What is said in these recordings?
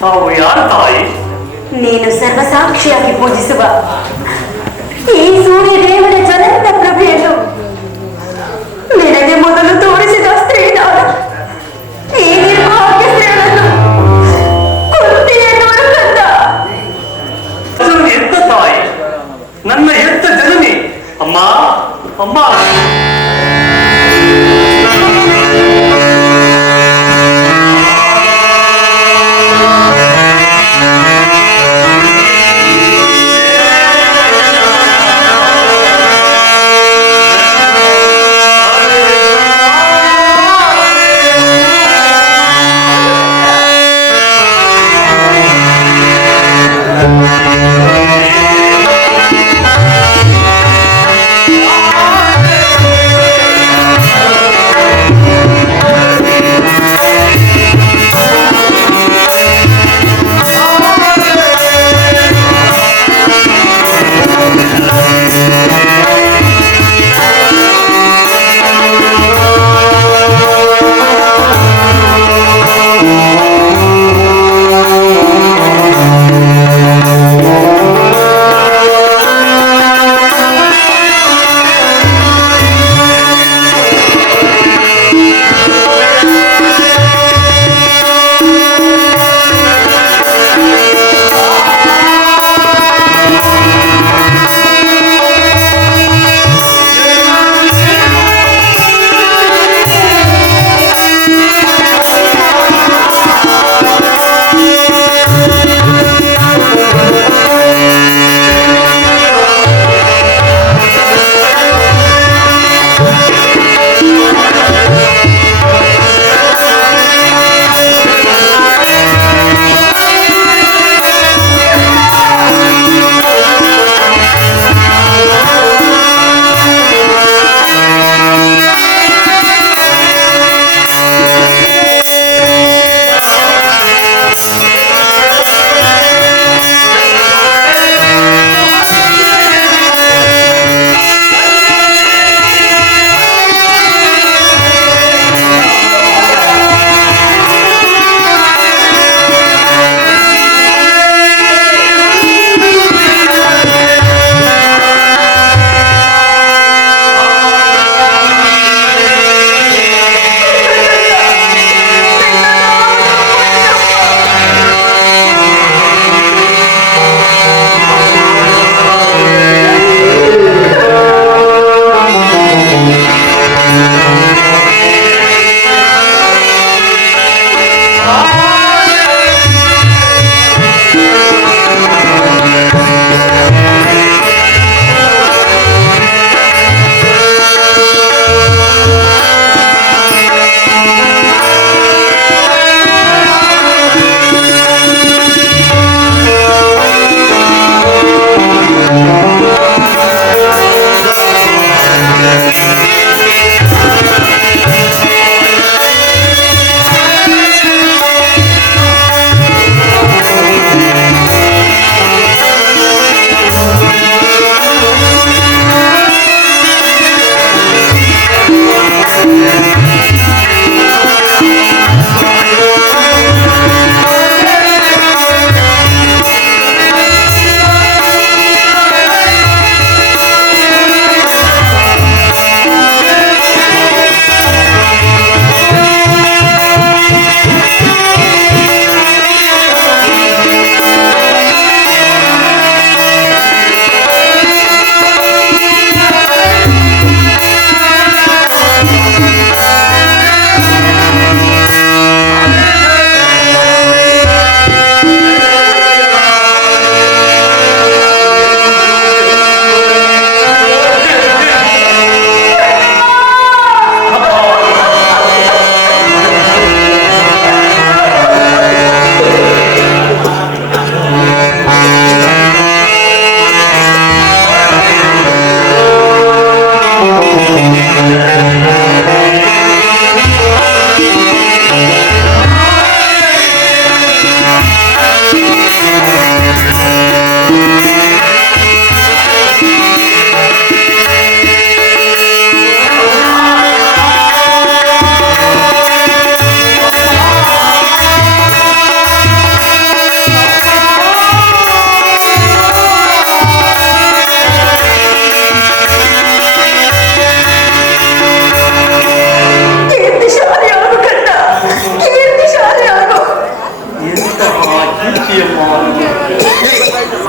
ತಾವು ಯಾರು ತಾಯಿ? ನೀನು ಸರ್ವಸಾಕ್ಷಿಯಾಗಿ ಪೂಜಿಸುವ ಈ ಸೂರ್ಯ ದೇವರ ಜ್ವಲಂತ ಪ್ರಭೆಯನ್ನು ನಿನಗೆ ಮೊದಲು ತೋರಿಸಿದ ಸ್ತ್ರೀ ನಾನು. ಈ ನಿರ್ಭಾಗ್ಯ ಸ್ತ್ರೀಗಳನ್ನು ಎಂತ ತಾಯಿ? ಅಮ್ಮ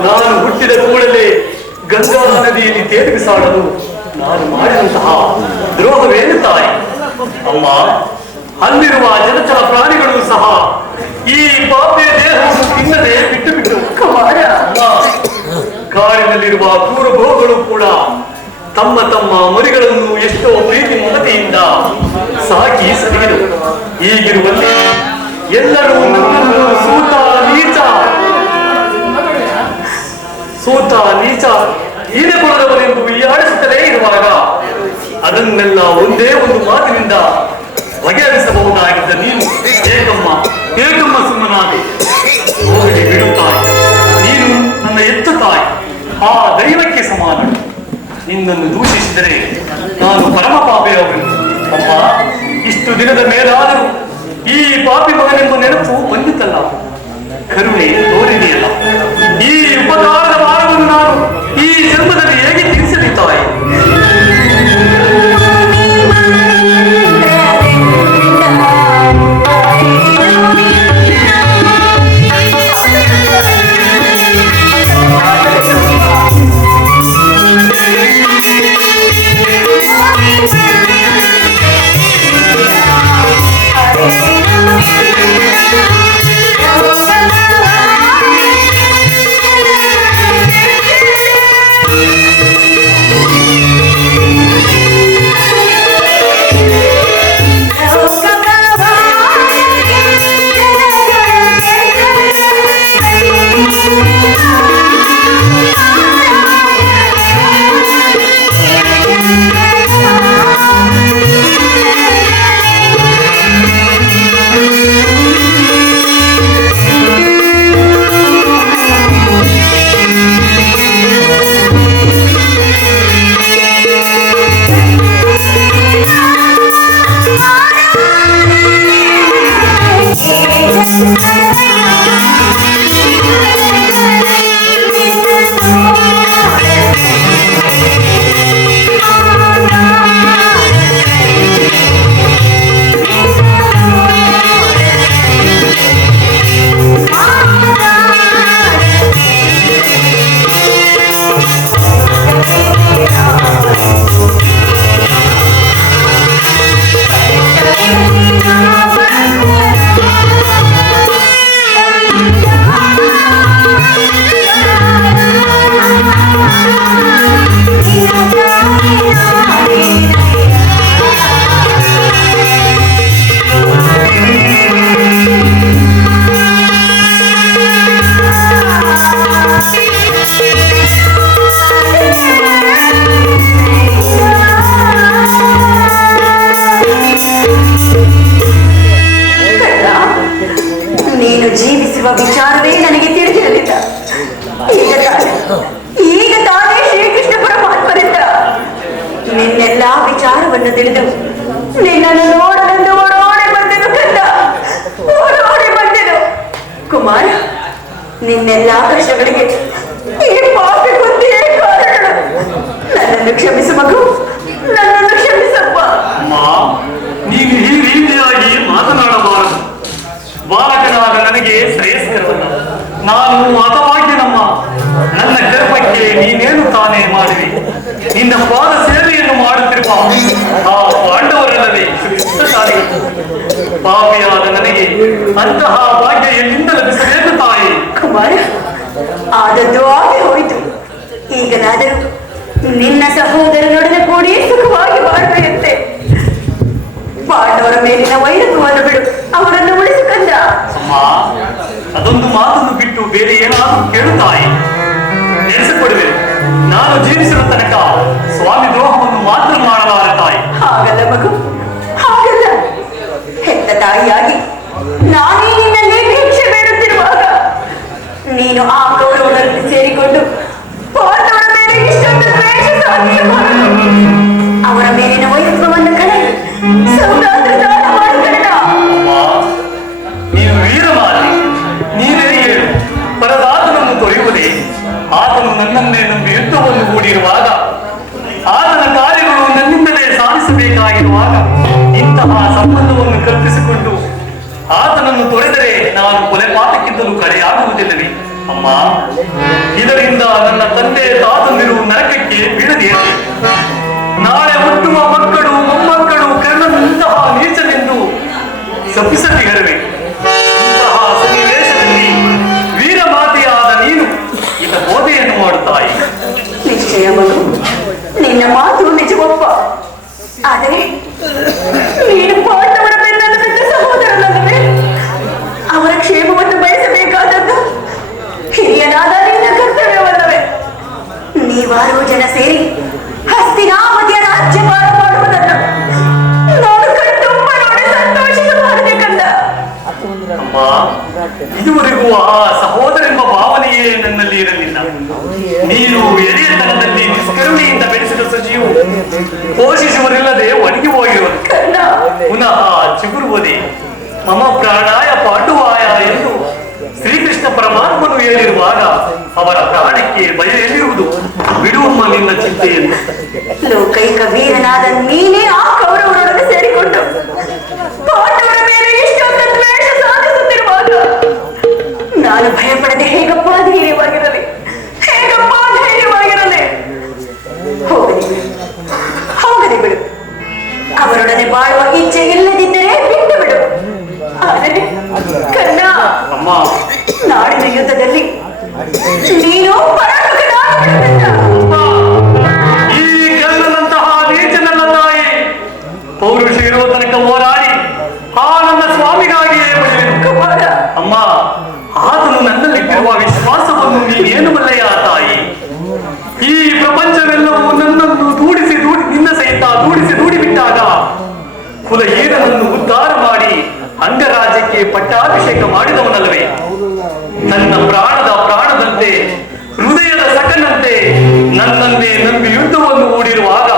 ನಾನು ಹುಟ್ಟಿದ ಕೂಡಲೇ ಗಂಗಾ ನದಿಯಲ್ಲಿ ತೇರು ಬಿಸಾಡಲು ನಾನು ಮಾಡಿದಂತಹ ದ್ರೋಹವೇನು ತಾಯಿ? ಅಮ್ಮ, ಅಲ್ಲಿರುವ ಜಲಚರ ಪ್ರಾಣಿಗಳು ಸಹ ಈ ಪಾಪಿಯ ದೇಹವನ್ನು ತಿನ್ನದೆ ಬಿಟ್ಟು ಬಿಟ್ಟು ಕಾಡಿನಲ್ಲಿರುವ ಕ್ರೂರ ಭೋಗಗಳು ಕೂಡ ತಮ್ಮ ತಮ್ಮ ಮರಿಗಳನ್ನು ಎಷ್ಟೋ ಪ್ರೀತಿ ಮಮತೆಯಿಂದ ಸಾಕಿ ಸರಿದರು. ಹೀಗಿರುವಲ್ಲಿ ಎಲ್ಲರೂ ನನ್ನನ್ನು ಸೂತ ನೀಚ ಹೀನೆ ಕೊಡದವರೆಂದು ಹೀಯಾಡಿಸುತ್ತಲೇ ಇರುವಾಗ ಅದನ್ನೆಲ್ಲ ಒಂದೇ ಒಂದು ಮಾತಿನಿಂದ ಬಗೆಹರಿಸಬಹುದಾಗಿದ್ದ ನೀನು ಏಕಮ್ಮ ಸುಮ್ಮನಾದೆ. ಹೋಗಲಿ ಬಿಡುತ್ತಾಯಿ, ನೀನು ನನ್ನ ಎತ್ತು ತಾಯಿ, ಆ ದೈವಕ್ಕೆ ಸಮಾನ. ನಿನ್ನನ್ನು ದೂಷಿಸಿದರೆ ನಾನು ಪರಮ ಪಾಪಿಯಾಗಲು. ಅಮ್ಮ, ಇಷ್ಟು ದಿನದ ಮೇಲಾದರೂ ಈ ಪಾಪಿ ಮಗನೆಂಬ ನೆನಪು ಬಂದಿತ್ತಲ್ಲ, ಕರುಣೆ ತೋರಿದೆಯಲ್ಲ. ಈ ಉಪಕಾರದ ಭಾರವನ್ನು ನಾನು ಈ ಜನ್ಮದಲ್ಲಿ ಹೇಗೆ ತಿಳಿಸಲಿ ತಾಯಿ? ವಿಚಾರವೇ ನನಗೆ ತಿಳಿದಿರಲಿಲ್ಲ. ಈಗ ತಾನೇ ಶ್ರೀಕೃಷ್ಣ ಪರಮಾತ್ಮರಿಂದ ನಿನ್ನೆಲ್ಲಾ ವಿಚಾರವನ್ನು ತಿಳಿದು ನಿನ್ನನ್ನು ನೋಡಲೆಂದು ಓಡೋಡಿ ಬಂದೆನು ಕಂದ, ಓಡೋಡಿ ಬಂದೆನು. ಕುಮಾರ, ನಿನ್ನೆಲ್ಲಾ ಕಷ್ಟಗಳಿಗೆ ಈ ಪಾಪಿ ಬುದ್ಧಿಯೇ ಕಾರಣ. ನನ್ನನ್ನು ಕ್ಷಮಿಸು ಮಗು, ನನ್ನನ್ನು ಕ್ಷಮಿಸಪ್ಪ. ನೀನು ಈ ರೀತಿಯಾಗಿ ಮಾತನಾಡಬಾರದು. ಬಾಲಕನಾದ ನನಗೆ ಶ್ರೇಯಸ್ಕರವಲ್ಲ. ನಾನು ಹತಭಾಗ್ಯನಮ್ಮ. ನನ್ನ ಗರ್ಭಕ್ಕೆ ನೀನೇನು ತಾನೇ ಮಾಡಿದೆ? ನಿನ್ನ ಪಾದ ಸೇವೆಯನ್ನು ಮಾಡುತ್ತಿರುವ ಆ ಪಾಂಡವರಲ್ಲವೇ ಶ್ರೇಷ್ಠಶಾಲಿಗಳು. ಪಾಪಿಯಾದ ನನಗೆ ಅಂತಹ ಭಾಗ್ಯ ಎಲ್ಲಿಂದ ಲಭಿಸಬೇಕು ತಾಯಿ? ಕುಮಾರ, ಆದದ್ದು ಆಗಿ ಹೋಯಿತು. ಈಗಲಾದರೂ ನಿನ್ನ ಸಹೋದರನೊಡನೆ ಕೂಡಿ ಸುಖವಾಗಿ ಬಾಳ್ಬೇಕಂತೆ. ಪಾಂಡವರ ಮೇಲಿನ ವೈರತ್ವವನ್ನು ಬಿಡು, ಅವರನ್ನು ಉಳಿಸು ಕಂದ. ಅಮ್ಮ, ಅದೊಂದು ಮಾತನ್ನು ಬಿಟ್ಟು ಬೇರೆ ಏನಾದರೂ ಕೇಳುತ್ತಾಯಿ? ನೆನೆಸಿಕೊಡುವೆ. ನಾನು ಜೀವಿಸಿದ ತನಕ ಸ್ವಾಮಿ ದ್ರೋಹವನ್ನು ಮಾತ್ರ ಮಾಡಲಾರ ತಾಯಿ. ಹಾಗಲ್ಲ ಮಗು, ಹಾಗಲ್ಲ. ಹೆತ್ತ ತಾಯಿಯಾಗಿ ನಾನೇ ನಿನ್ನಲ್ಲಿ ಭಿಕ್ಷೆ ಬೇಡುತ್ತಿರುವಾಗ ನೀನು ಆ ಗೌರವದಲ್ಲಿ ಸೇರಿಕೊಂಡು ಪಾಂಡವರ ಮೇಲೆ ಇಷ್ಟೊಂದು ದ್ವೇಷ ಸಾಧಿಸಿ ಅವರ ಮೇಲಿನ ವೈರತ್ವವನ್ನು ಕಳೆದು ಸೌದಾತ್ರ ದಾನ ಮಾಡಿಕೊಂಡ. ನೀನು ವೀರಮಾಲಿ, ನೀವೇ ಹೇಳು. ಪರದಾತನನ್ನು ತೊರೆಯುವುದೇ? ಆತನು ನನ್ನನ್ನೇ ನಂಬಿ ಯುದ್ಧವನ್ನು ಹೂಡಿರುವಾಗ, ಆತನ ಕಾರ್ಯಗಳು ನನ್ನಿಂದಲೇ ಸಾಧಿಸಬೇಕಾಗಿರುವಾಗ ಇಂತಹ ಸಂಬಂಧವನ್ನು ಕಲ್ಪಿಸಿಕೊಂಡು ಆತನನ್ನು ತೊರೆದರೆ ನಾನು ಕೊಲೆಪಾತಕ್ಕಿಂತಲೂ ಕಡೆಯಾಗುವುದಿಲ್ಲವೇ? ಅಮ್ಮ, ಇದರಿಂದ ನನ್ನ ತಂದೆ ತಾತಂದಿರು ನರಕಕ್ಕೆ ಬೀಳದೆ ತಪ್ಪಿಸದಿರಬೇಕು. ಇಂತಹ ಸನ್ನಿವೇಶದಲ್ಲಿ ವೀರಮಾತೆಯಾದ ನೀನು ಇದ ಬೋಧೆಯನ್ನು ಮಾಡುತ್ತಾಯಿ. ನಿಶ್ಚಯ ಮಗು, ನಿನ್ನ ಮಾತು ನಿಜವಪ್ಪ. ಆದರೆ ನೀನು ಪಾಂಡವರ ಬೆನ್ನನ್ನು ಬಿಟ್ಟ ಸಹೋದರನಲ್ಲವೇ? ಅವರ ಕ್ಷೇಮವನ್ನು ಬಯಸಬೇಕಾದದ್ದು ಹಿರಿಯನಾದ ನಿನ್ನ ಕರ್ತವ್ಯವಲ್ಲವೇ? ನೀವಾರು ಜನ ಸೇರಿ ಹಸ್ತಿನಾವತಿಯ ರಾಜ್ಯಭಾರ ಮಾಡುವುದನ್ನು ನಾನು ಕಣ್ಣುಂಬ ನೋಡಿ ಸಂತೋಷಿಸಬಾರದೆ ಕಂದ. ಅಮ್ಮ, ಇದುವರೆಗೂ ಆ ಸಹೋದರೆಂಬ ಭಾವನೆಯೇ ನನ್ನಲ್ಲಿ ಇರಲಿಲ್ಲ. ನೀನು ಎಳೆಯತನದಲ್ಲಿ ನಿಷ್ಕರುಣೆಯಿಂದ ಬೆಳೆಸಿದ ಸಜಿಯು ಪೋಷಿಸುವರಿಲ್ಲದೆ ಒಣಗಿ ಹೋಗಿರುವುದು ಪುನಃ ಚಿಗುರುವುದೇ. ಮಮ ಪ್ರಾಣಾಯ ಪಾಂಡುವಾಯ ಎಂದು ಶ್ರೀಕೃಷ್ಣ ಪರಮಾತ್ಮನು ಹೇಳಿರುವಾಗ ಅವರ ಪ್ರಾಣಕ್ಕೆ ಭಯ ಎಲ್ಲಿರುವುದು? ಬಿಡುವಮ್ಮ ನಿನ್ನ ಚಿಂತೆಯನ್ನು. ಲೋಕೈಕ ವೀರನಾದ ನೀನೇ ಆ ಕೌರವರೊಡನೆ ಸೇರಿಕೊಂಡು ಪಾಂಡವರ ಮೇಲೆ ಇಷ್ಟೊಂದು ದ್ವೇಷ ಸಾಧಿಸುತ್ತಿರುವಾಗ ನಾನು ಭಯಪಡದೆ ಹೇಗಪ್ಪ ಧೈರ್ಯವಾಗಿರಲಿ? ಹೇಗಪ್ಪ ಧೈರ್ಯವಾಗಿರಲಿ? ಹೋಗದೆ ಬಿಡು. ಅವರೊಡನೆ ಬಾಳುವ ಇಚ್ಛೆ ಇಲ್ಲದಿದ್ದರೆ ಬಿಟ್ಟು ಬಿಡು. ಆದರೆ ಕನ್ನ, ಅಮ್ಮ, ನಾಡಿನ ಯುದ್ಧದಲ್ಲಿ ನೀನು ಪರಾಮುಖನಾಗಬೇಡ. ಈ ಗಲ್ಲನಂತಹ ನೀಚನಲ್ಲ ತಾಯಿ. ಪೌರುಷ ಇರುವ ತನಕ ಹೋರಾಡಿ ಆ ನನ್ನ ಸ್ವಾಮಿಗಾಗಿಯೇ ಬರಲಿಲ್ಲ. ಕುಮಾರ, ಅಮ್ಮ, ಆತನು ನನ್ನಲ್ಲಿಟ್ಟಿರುವ ವಿಶ್ವಾಸವನ್ನು ನೀನೇನು ಬಲ್ಲೆಯ ತಾಯಿ? ಈ ಪ್ರಪಂಚವೆಲ್ಲವೂ ನನ್ನನ್ನು ನಿನ್ನ ಸಹಿತ ದೂಡಿ ಬಿಟ್ಟಾಗ ಕುಲಹೀನನನ್ನು ಉದ್ಧಾರ ಮಾಡಿ ಅಂಗರಾಜ್ಯಕ್ಕೆ ಪಟ್ಟಾಭಿಷೇಕ ಮಾಡಿದವನಲ್ಲವೇ? ನನ್ನ ಪ್ರಾಣದಂತೆ ಹೃದಯದ ಸಕನಂತೆ ನನ್ನನ್ನೇ ನಂಬಿ ಯುದ್ಧವನ್ನು ಹೂಡಿರುವಾಗ,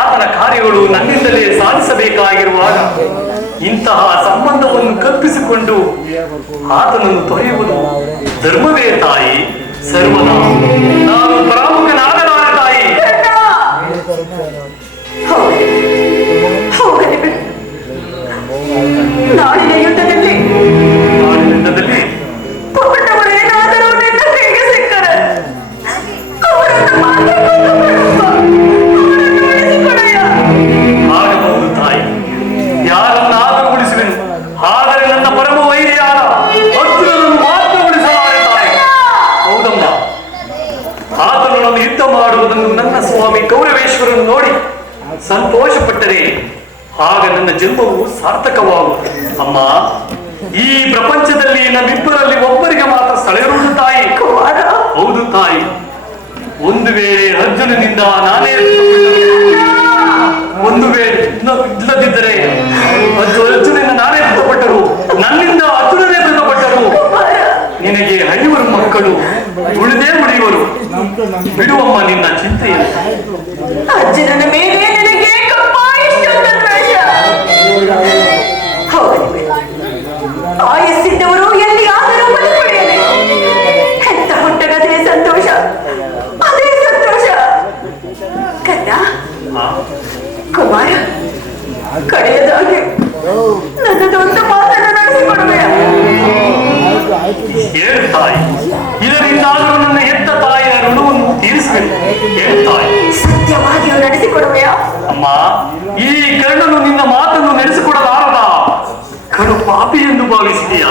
ಆತನ ಕಾರ್ಯಗಳು ನನ್ನಿಂದಲೇ ಸಾಧಿಸಬೇಕಾಗಿರುವಾಗ ಇಂತಹ ಸಂಬಂಧವನ್ನು ಕಲ್ಪಿಸಿಕೊಂಡು ಆತನನ್ನು ತೊರೆಯುವುದು ಧರ್ಮವೇ ತಾಯಿ? ಸರ್ವದ ನಾನು ಪ್ರಮುಖನಾಗಲಾರ ತಾಯಿ. ಹೋಗಲಿ ಬಿಡು. ನಾಡಿನ ಯುದ್ಧದಲ್ಲಿ ಪಾಂಡವರು ಏನಾದರೂ ನಿನ್ನ ಕೈಗೆ ಸಿಕ್ಕರೆ ಅವರನ್ನು ಮಾತ್ರ ಕೊಂದು ಬಿಡಪ್ಪ. ಅವರನ್ನು ಉಳಿಸಿಕೊಡೆಯ. ಆಗಬಹುದು ತಾಯಿ, ಯಾರನ್ನಾದರೂ ಉಳಿಸುವೆನು. ಆದರೆ ನನ್ನ ಪರಮ ವೈರಿಯಾದ ಅರ್ಜುನನನ್ನು ಮಾತ್ರ ಉಳಿಸಲಾರೆ ತಾಯಿ. ಹೌದಮ್ಮ, ಆತನೊಡನೆ ಯುದ್ಧ ಮಾಡುವುದನ್ನು ನನ್ನ ಸ್ವಾಮಿ ಕೌರವೇಶ್ವರನ್ನು ನೋಡಿ ಸಂತೋಷಪಟ್ಟರೆ ಆಗ ನನ್ನ ಜನ್ಮವು ಸಾರ್ಥಕವಾಗುವುದು. ಅಮ್ಮ, ಈ ಪ್ರಪಂಚದಲ್ಲಿ ನಮ್ಮಿಬ್ಬರಲ್ಲಿ ಒಬ್ಬರಿಗೆ ಮಾತ್ರ ಸ್ಥಳವಿರುವುದು ತಾಯಿ. ಹೌದು ತಾಯಿ, ಒಂದು ವೇಳೆ ಅರ್ಜುನನಿಂದ ನಾನೇ ಒಂದು ವೇಳೆ ಇಲ್ಲದಿದ್ದರೆ ಅರ್ಜುನನಿಂದ ನಾನೇ ಮೃತಪಟ್ಟರು, ನನ್ನಿಂದ ಅರ್ಜುನನೇ ಮೃತಪಟ್ಟರು. ನಿನಗೆ 5 ಮಕ್ಕಳು ಉಳಿದೇ ಉಳಿಯುವರು. ಬಿಡುವಮ್ಮ ನಿನ್ನ ಚಿಂತೆಯನ್ನು. ಅರ್ಜುನನ ಮೇಲೆ ನನಗೆ ಇಷ್ಟೊಂದು ದ್ವೇಷ. ಆಯಸ್ಸಿದ್ದವರು ಎಲ್ಲಿಯಾದರೂ ಬದುಕುಳಿಯಲಿ. ಹೆತ್ತ ಹುಟ್ಟಗದೇ ಸಂತೋಷ, ಅದೇ ಸಂತೋಷ. ಕನ್ನ, ಕುಮಾರ, ಕಡೆಯದಾಗಿ ನನ್ನದೊಂದು ಮಾತನ್ನು ನಡೆಸಿಕೊಡುವೆ. ಹೇಳು ತಾಯಿ, ಇದರಿಂದಾದರೂ ನನ್ನ ಹೆತ್ತ ತಾಯಿಯ ಋಣವನ್ನು ತೀರಿಸಬೇಕು. ಹೇಳು ತಾಯಿ, ಸತ್ಯವಾಗಿಯೂ ನಡೆಸಿಕೊಡುವೆಯಾ? ಅಮ್ಮ, ಈ ಕರ್ಣನು ನಿನ್ನ ಮಾತನ್ನು ನಡೆಸಿಕೊಡಲಾರದ ಕಡು ಪಾಪಿ ಎಂದು ಭಾವಿಸಿದೆಯಾ?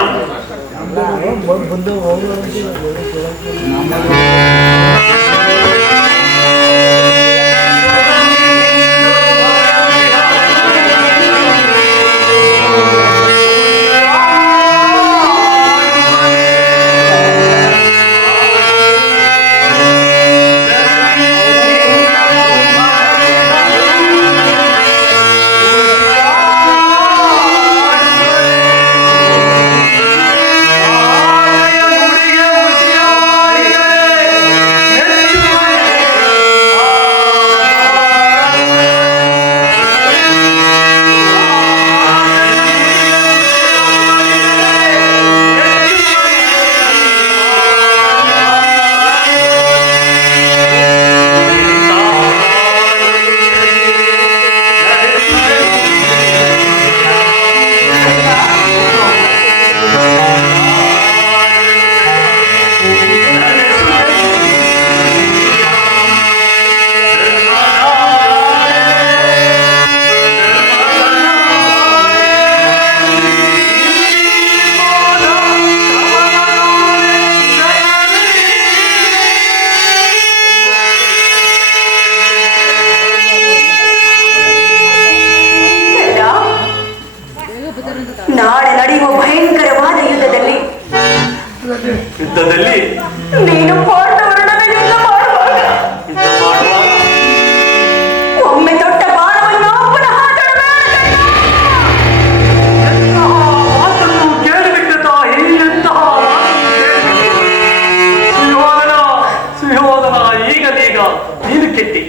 ಕೆಟ್ಟಿ.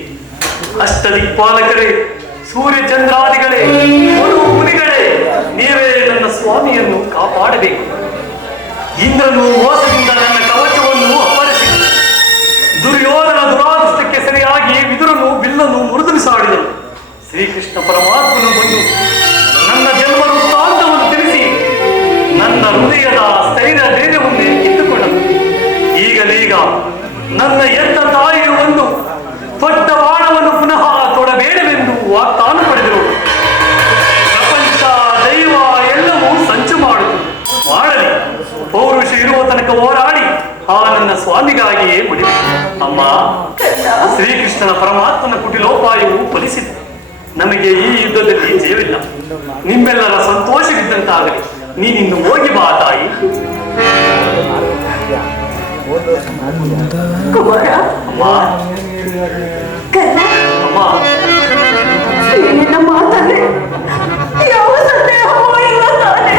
ಅಷ್ಟದಿಕ್ಪಾಲಕರೇ, ಸೂರ್ಯ ಚಂದ್ರಾದಿಗಳೇ, ಗುರು ಮುನಿಗಳೇ, ನೀವೇ ನನ್ನ ಸ್ವಾಮಿಯನ್ನು ಕಾಪಾಡಬೇಕು. ಇಂದ್ರನು ಮೋಸದಿಂದ ನನ್ನ ಕವಚವನ್ನು ಅಪಹರಿಸಿ ದುರ್ಯೋಧನ ದುರಾದೃಷ್ಟಕ್ಕೆ ಸರಿಯಾಗಿ ವಿದುರನು ಬಿಲ್ಲನ್ನು ಮುರಿದು ಬಿಸಾಡಿದನು. ಶ್ರೀಕೃಷ್ಣ ಪರಮಾತ್ಮನು ಬಂದು ನನ್ನ ಜನ್ಮ ವೃತ್ತಾಂತವನ್ನು ತಿಳಿಸಿ ನನ್ನ ಹೃದಯದ ಸ್ಥೈರ್ಯ ಧೈರ್ಯವನ್ನು ಕಿತ್ತುಕೊಂಡನು. ಈಗಲೀಗ ನನ್ನ ಎತ್ತ ತಾಯಿಯು ಒಂದು ದೊಡ್ಡ ಬಾಣವನ್ನು ಪುನಃ ತೊಡಬೇಡವೆಂದು ವಾಗ್ದಾನ ಪಡೆದರು. ಪ್ರಪಂಚ ದೈವ ಎಲ್ಲವೂ ಸಂಚು ಮಾಡಲಿ. ಪೌರುಷ ಇರುವ ತನಕ ಹೋರಾಡಿ ಆ ನನ್ನ ಸ್ವಾಮಿಗಾಗಿಯೇ ಮುಡಿಬೇಕು. ಅಮ್ಮ, ಶ್ರೀಕೃಷ್ಣನ ಪರಮಾತ್ಮನ ಕುಟಿಲೋಪಾಯವು ಫಲಿಸಿದೆ. ನಮಗೆ ಈ ಯುದ್ಧದಲ್ಲಿ ಜಯವಿಲ್ಲ. ನಿಮ್ಮೆಲ್ಲರ ಸಂತೋಷವಿದ್ದಂತಾಗಲಿ. ನೀನಿನ್ನು ಹೋಗಿ ಬಾ ತಾಯಿ. ಕುಮಾರ, ಅಮ್ಮ, ಕರ್ಣ, ಅಮ್ಮ, ನಿನ್ನ ಮಾತಲ್ಲಿ ಯಾವ ಸಂದೇಹವೂ ಇಲ್ಲ ತಾನೆ?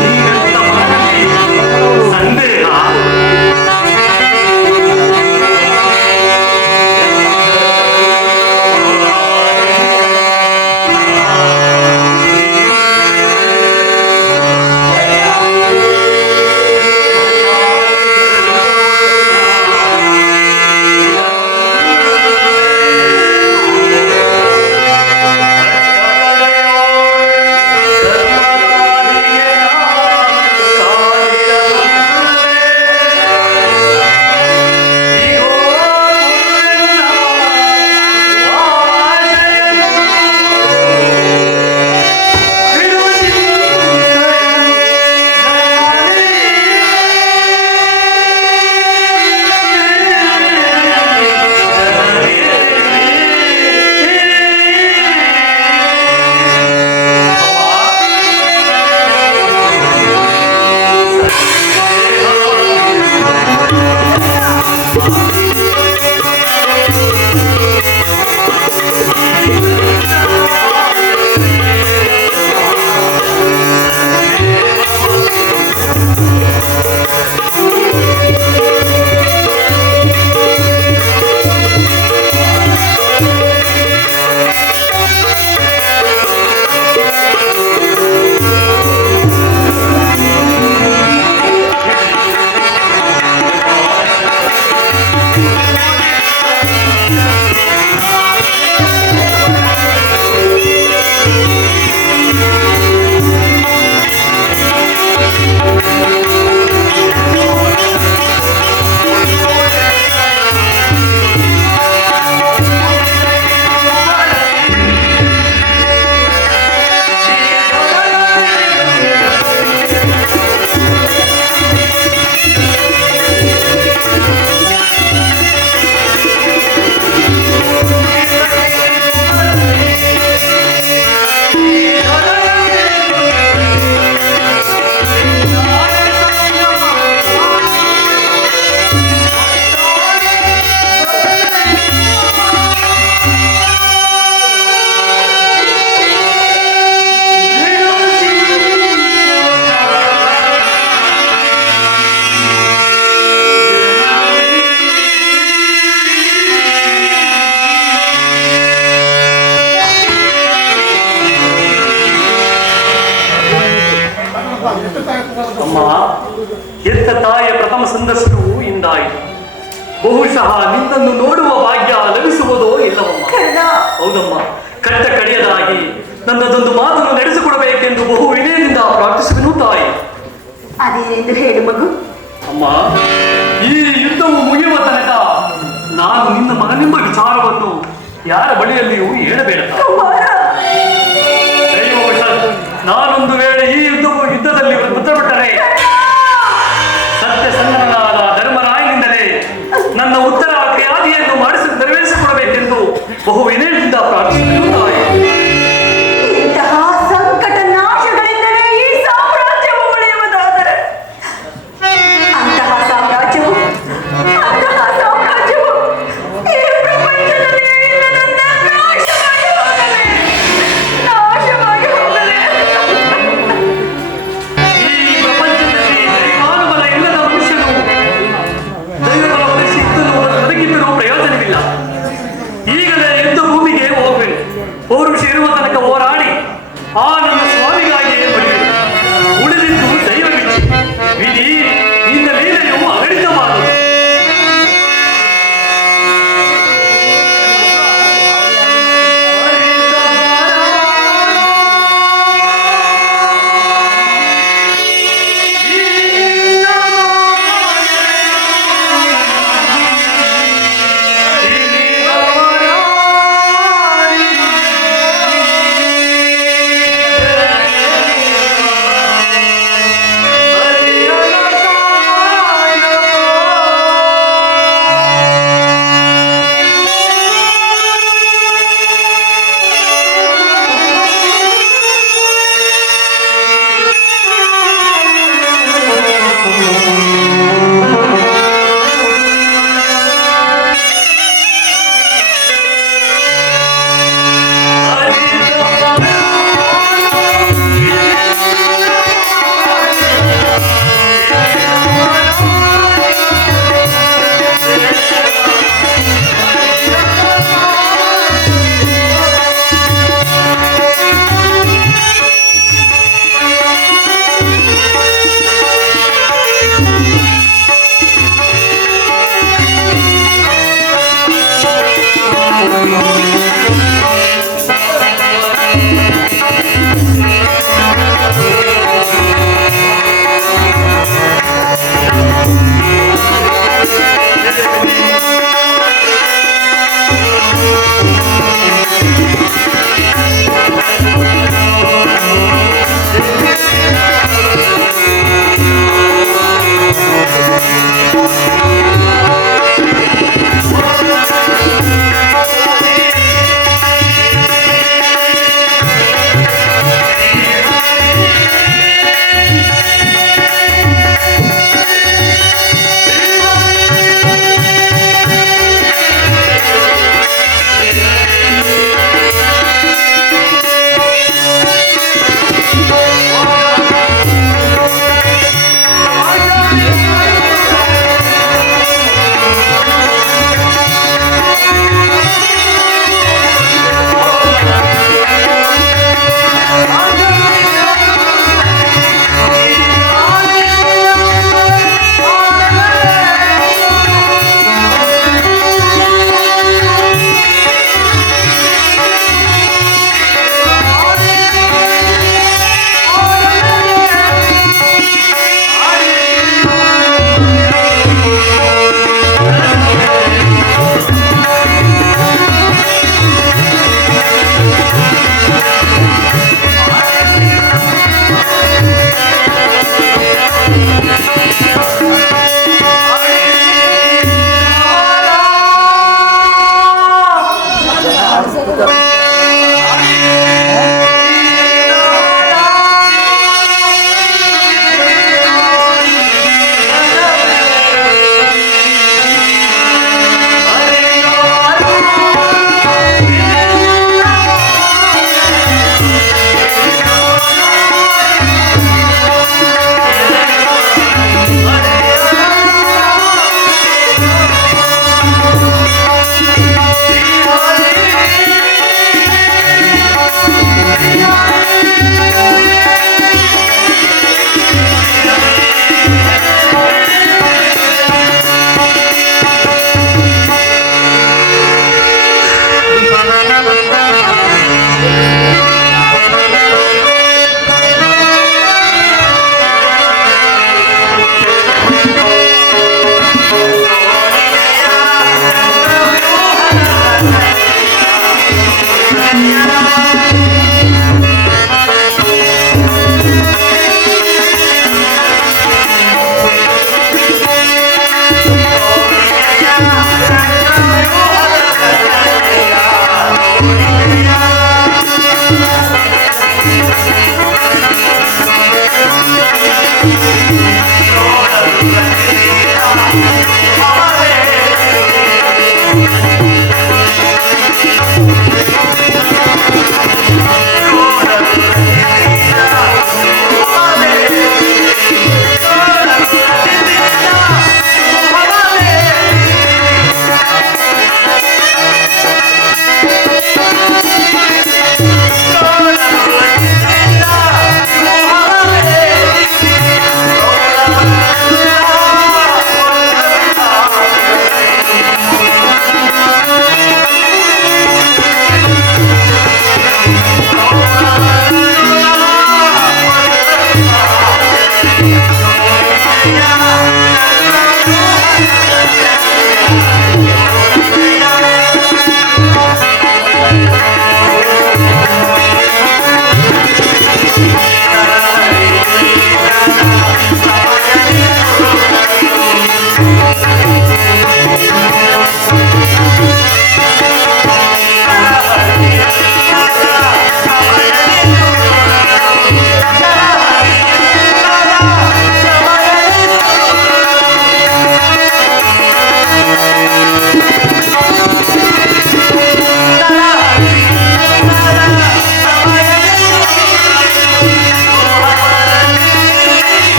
ನೀನಂತ ಮಗನಿಗೆ ಸಂದೇಹ? ಅಮ್ಮ, ಎತ್ತ ತಾಯಿಯ ಪ್ರಥಮ ಸಂದರ್ಶನವು ಇಂದಾಯಿತು. ಬಹುಶಃ ನಿನ್ನನ್ನು ನೋಡುವ ಭಾಗ್ಯ ಲಭಿಸುವುದೋ ಇಲ್ಲವಮ್ಮ. ಹೌದಮ್ಮ, ಕಟ್ಟ ಕಡೆಯದಾಗಿ ನನ್ನದೊಂದು ಮಾತನ್ನು ನಡೆಸಿಕೊಡಬೇಕೆಂದು ಬಹು ವಿನಯದಿಂದ ಪ್ರಾರ್ಥಿಸುವೆನು ತಾಯಿ. ಅದೇನೆಂದು ಹೇಳು ಮಗು. ಅಮ್ಮ, ಈ ಯುದ್ಧವು ಮುಗಿಯುವ ತನಕ ನಾನು ನಿನ್ನ ಮಗನೆಂಬ ವಿಚಾರವನ್ನು ಯಾರ ಬಳಿಯಲ್ಲಿಯೂ ಹೇಳಬೇಡ. ದೈವವಶಾತ್ ನಾನೊಂದು ವೇಳೆ ಈ ಯುದ್ಧದಲ್ಲಿ ಮೃತಪಟ್ಟರೆ ಸತ್ಯ ಸಂಗನಾದ ಧರ್ಮರಾಯನಿಂದಲೇ ನನ್ನ ಉತ್ತರ ಕ್ರಿಯಾದಿಯನ್ನು ನೆರವೇರಿಸಿಕೊಡಬೇಕೆಂದು ಬಹು ವಿನಯದಿಂದ ಪ್ರಾರ್ಥಿಸುತ್ತೇನೆ ತಾಯಿ. ಇಂತಹ ಸಂಕಟ ನಾಶಗಳಿಂದಲೇ ಈ ಸಾಮ್ರಾಜ್ಯವು ಉಳಿಯುವುದಾದರೆ ಅಂತಹ ಸಾಮ್ರಾಜ್ಯವು ಈ ಪ್ರಪಂಚದಲ್ಲಿ ಇಲ್ಲದಂತೆ ನಾಶವಾಗಿ ಹೋಗಲಿ. ಈ ಪ್ರಪಂಚದಲ್ಲಿ ದೈವಾನುಬಲ ಇಲ್ಲದ ಮನುಷ್ಯನು ದೈವಬಲ ಸಿಕ್ಕಲು ಬದುಕಿದ್ದರೂ ಪ್ರಯೋಜನವಿಲ್ಲ.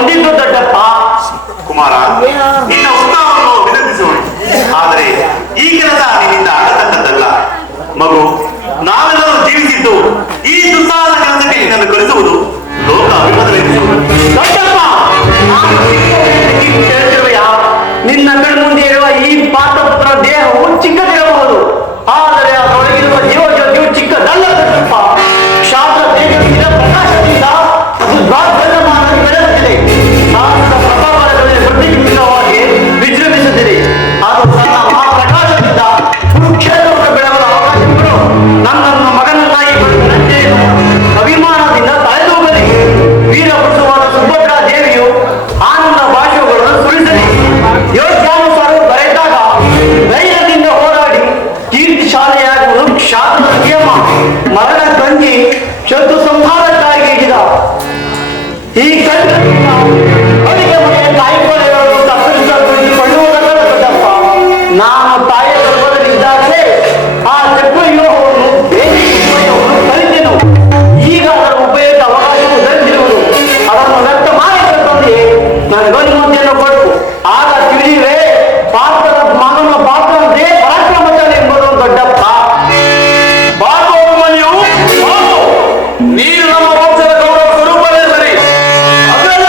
ಬಂದಿದ್ದು ದೊಡ್ಡಪ್ಪ. ಕುಮಾರ, ನಿನ್ನ ಉತ್ಸಾಹವನ್ನು ವಿನಂತಿಸೋಣ. ಆದರೆ ಈ ಕೆಲಸ ನಿನ್ನಿಂದ ಆಗತಕ್ಕದ್ದಲ್ಲ. ಮಗು, ನಾವೆಲ್ಲರೂ ಜೀವಿಸಿದ್ದು ಈ ದುಸ್ಸಾಹದ ಕೆಲಸಕ್ಕೆ ನಿನ್ನನ್ನು ಕಳಿಸುವುದು ಲೋಕ ಅಭಿಮತವೆನಿಸುವುದು. ದೊಡ್ಡಪ್ಪ, ಕೇಳ್ತಿರುವೆಯಾ? ನಿನ್ನ ಕಣ್ಮುಂದೆ ಇರುವ ಈ ಪಾತ್ರಪುತ್ರ ದೇಹವು ಚಿಕ್ಕದಿರಬಹುದು, ಆದರೆ ಅದರೊಳಗಿರುವ ಜೀವಜ್ಯೋತಿಯು ಚಿಕ್ಕದಲ್ಲ ದೊಡ್ಡಪ್ಪ. ಶಾಸ್ತ್ರ ದೇಹದ ಪ್ರಕಾಶದಿಂದ ಅದು ದ್ವಾದಶಮಾನವಾಗಿ ಬೆಳೆಯುತ್ತಿದೆ. ಶಾಸ್ತ್ರದ ಪ್ರಭಾವಗಳ ಪ್ರತಿಬಿಂಬಿತವಾಗಿ ವಿಜೃಂಭಿಸುತ್ತಿದೆ. ಅದು ತನ್ನ ಮಹಾಪ್ರಕಾಶದಿಂದ ಕುರುಕ್ಷೇತ್ರವನ್ನು ಬೆಳೆಯಲು ಅವಕಾಶಗಳು ನನ್ನನ್ನು ಮಗನನ್ನಾಗಿ ಪಡೆದಂತೆ ಅಭಿಮಾನದಿಂದ ತಲೆದೂಗಲಿ. ವೀರಪುರುಷವಾದ ಸುಭದ್ರಾ ದೇವಿಯು ಆನಂದ ಭಾಷೆಗಳನ್ನು ಸುರಿಸಲಿ. ಯೋಗ್ಯಾನುಸಾರ ಬರೆದಾಗ ಧೈರ್ಯದಿಂದ ಹೋರಾಡಿ ಕೀರ್ತಿ ಶಾಲೆಯಾಗುವುದು ಕ್ಷಾತ್ರದ ನಿಯಮ. ಮರಣ ಕಂಜಿ ಶತ್ರು ಸಂಹಾರಕ್ಕಾಗಿ ಹಿಡಿದ ಈ ಕಂಠದಿಂದ ಅವರಿಗೆ ಮನೆಯ ತಾಯಿಕೊಳ್ಳೆಗಳು ತಪ್ಪಿಸಿಕೊಳ್ಳುವುದರ ದೊಡ್ಡಪ್ಪ. ನಾನು ತಾಯಿಯ ಗರ್ಭದಲ್ಲಿದ್ದಾಗಲೇ ಆ ಚಕ್ರವ್ಯೂಹವನ್ನು ಬೇಸಿಗೆಯನ್ನು ಕಲಿತೆನು. ಈಗ ಅದರ ಉಪಯೋಗ ಅವಕಾಶವು ದೊರೆತಿರುವುದು. ಅದನ್ನು ವ್ಯಕ್ತ ಮಾಡಿದ ತಂದೆ ನನಗನುಮತಿಯನ್ನು ಕೊಟ್ಟು ಆಗ ತಿಳಿಯುವೆ ಪಾತ್ರದ ಮಗನ ಪಾತ್ರದಂತೆ ಪರಾಕ್ರಮಶಾಲಿ ಎಂಬುದು ದೊಡ್ಡಪ್ಪ. ಬಾಬು ಅಭಿಮನ್ಯು, ನೀನು ನಮ್ಮ ವಂಶದ ಗೌರವ ಸ್ವರೂಪವೇ ಸರಿ. ಅದಲ್ಲ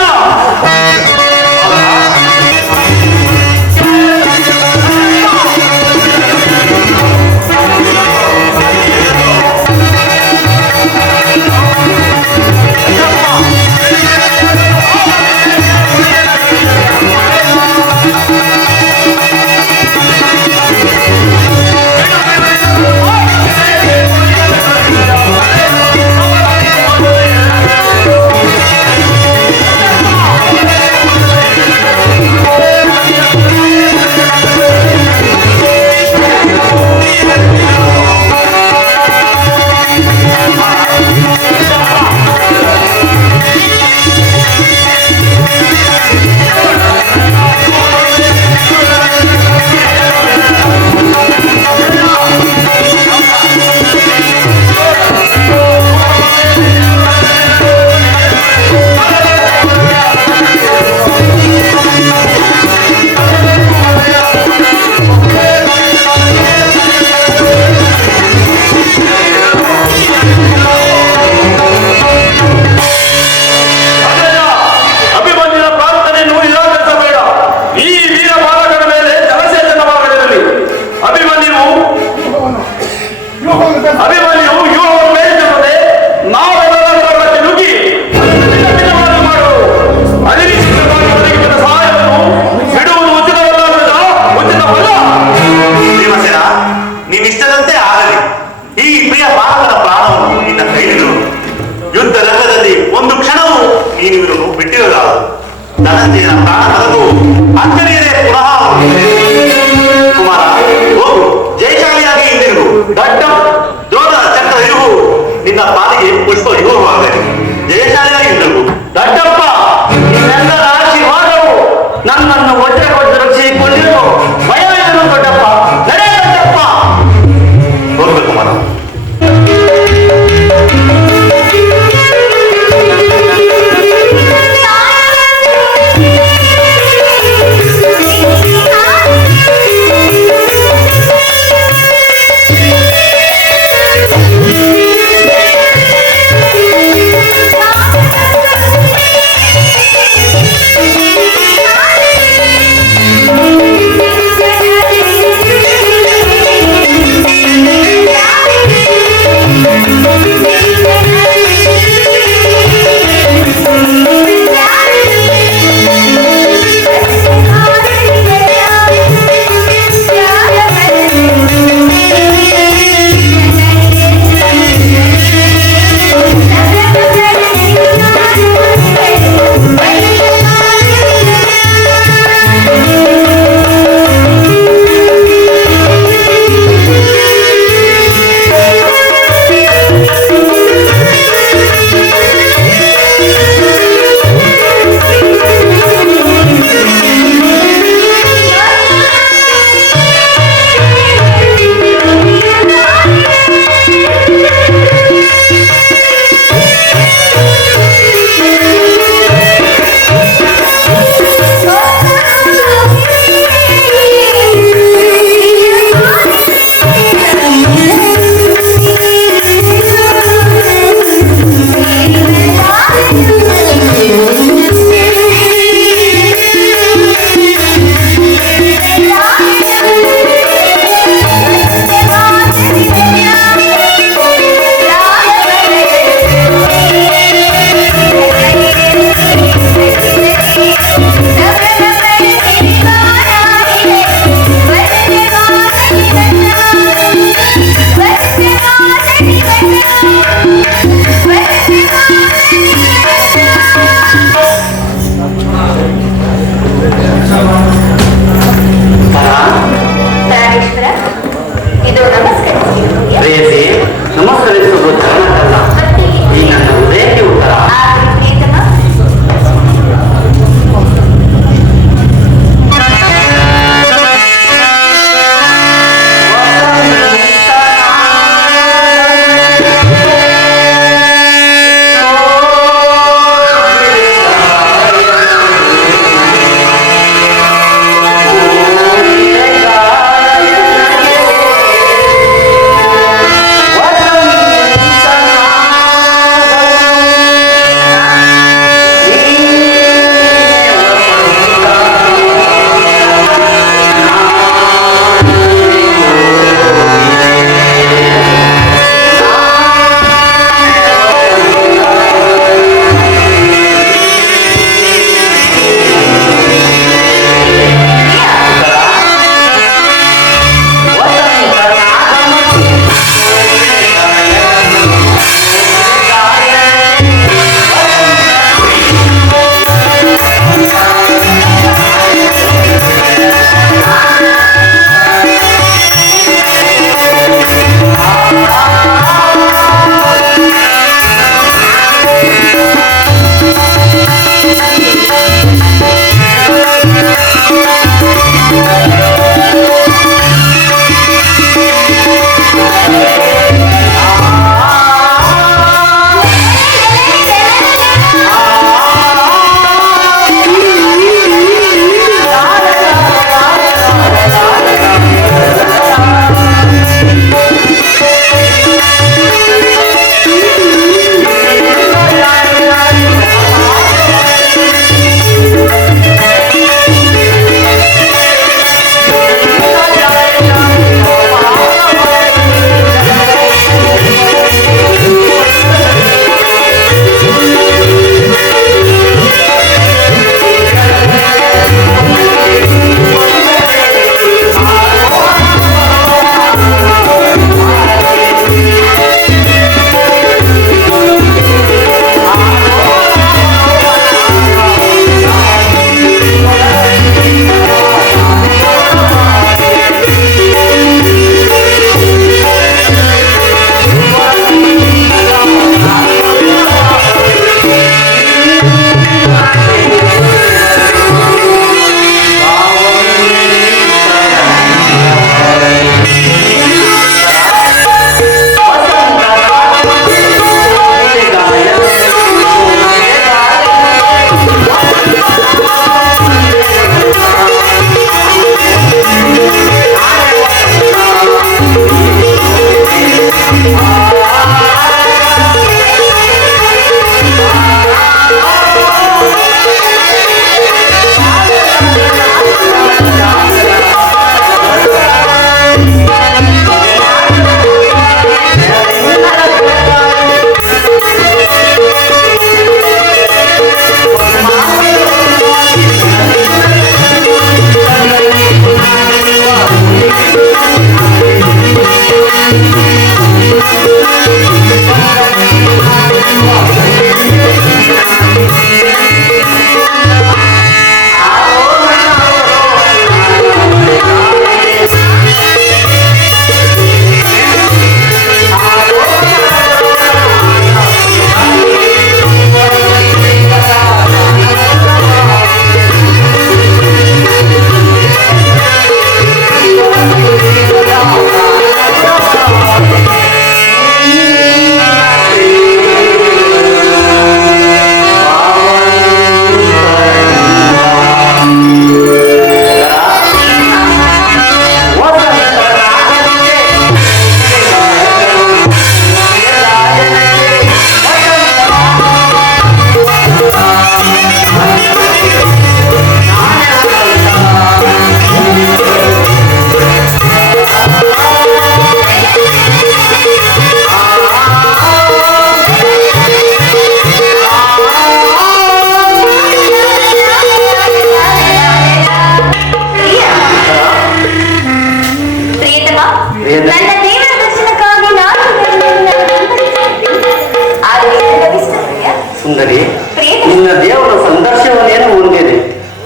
ಧನಂಜಯನ ಪ್ರಾಣ ಹರದು ಅಂಜನೆಯೇ ಪುನಃ ಕುಮಾರ ಹೋಗು, ಜಯಶಾಲಿಯಾಗಿ ಹಿಂದಿರುಗು. ದೊಡ್ಡ ದ್ರೋಣ ಚಕ್ರ ಇರುವು ನಿನ್ನ ಪಾಲಿಗೆ ಪುಷ್ಪ ಇರುವಾಗಲಿ. ಜಯಶಾಲಿಯಾಗಿ ಹಿಂದಿರುಗು. ದೊಡ್ಡಪ್ಪ, ನಿನ್ನೆಲ್ಲರ ಆಶೀರ್ವಾದವು ನನ್ನನ್ನು ವಜ್ರ ಕೊಟ್ಟು ರಕ್ಷಿಸಿಕೊಂಡಿರು. ಭಯವೇನು ದೊಡ್ಡಪ್ಪ? ನಡೆ ದೊಡ್ಡಪ್ಪ. ಹೋಗ್ಬೇಕು ಕುಮಾರ.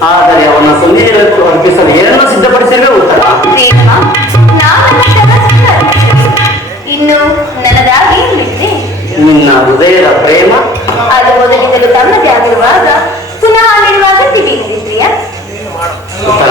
ಆದರೆ ಅವನ ಸಂಧಿಯನ್ನು ಅರ್ಪಿಸಲು ಏನನ್ನು ಸಿದ್ಧಪಡಿಸಲೇ ಉತ್ತರ. ಪ್ರೇಮ ನಾವೆಲ್ಲ ಕೆಲಸ ಇನ್ನು ನನ್ನದಾಗಿ ಏನಿದೆ? ನಿನ್ನ ಹೃದಯದ ಪ್ರೇಮ ಅದು ಮೊದಲಿಂದಲೂ ತನ್ನದೇ ಆಗಿರುವಾಗ ಪುನಃ ನೀಡುವಾಗ ತಿಳಿಯಿದ್ರಿಯ ಉತ್ತರ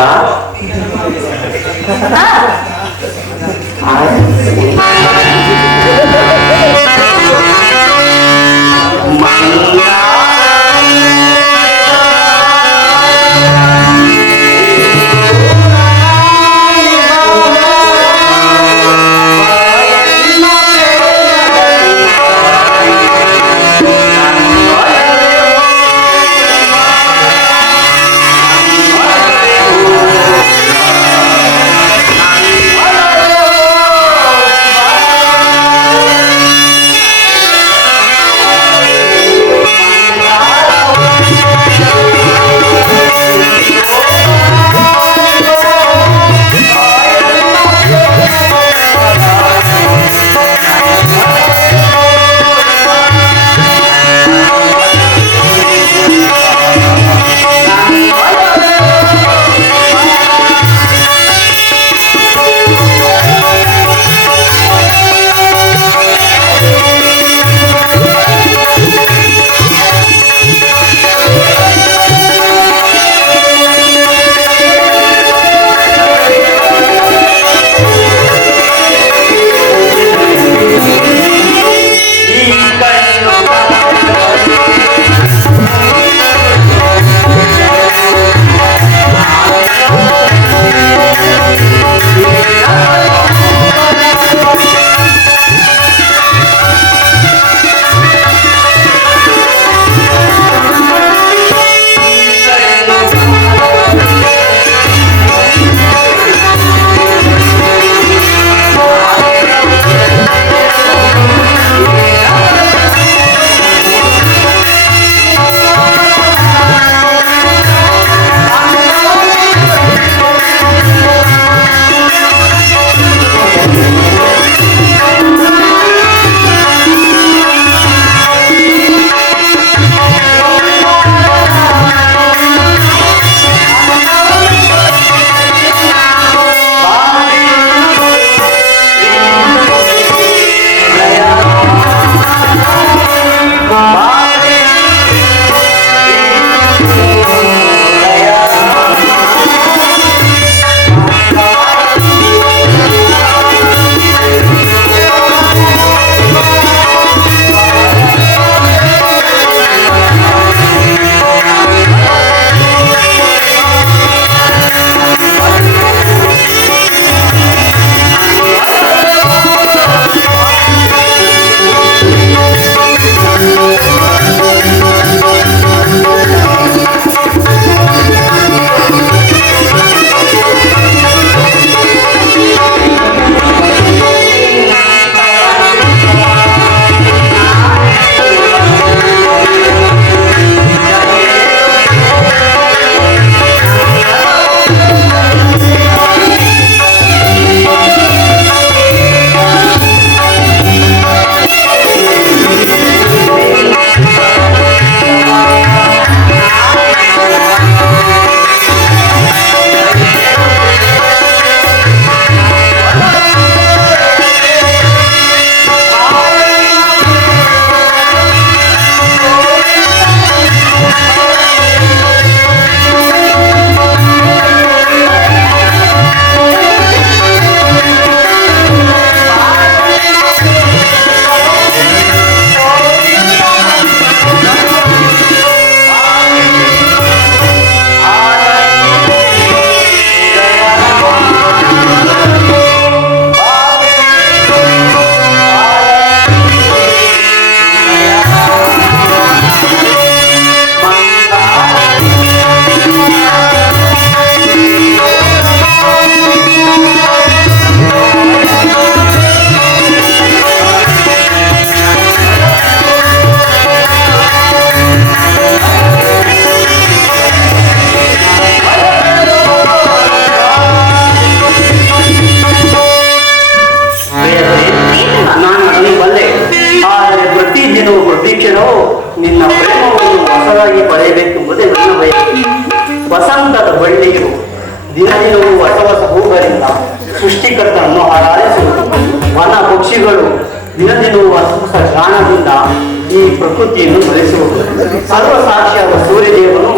ವಸಂತದ ಬಳ್ಳಿಯು ದಿನ ದಿನವೂ ಹೊಸ ಹೊಸ ಹೂಗಳಿಂದ ಸೃಷ್ಟಿಕರ್ತನನ್ನು ಆರಾಧಿಸುವುದು. ವನ ಪಕ್ಷಿಗಳು ದಿನ ದಿನವೂ ಹೊಸ ಹೊಸ ಗಾನದಿಂದ ಈ ಪ್ರಕೃತಿಯನ್ನು ಬೆಳೆಸುವುದು. ಸರ್ವಸಾಕ್ಷಿಯಾದ ಸೂರ್ಯದೇವನು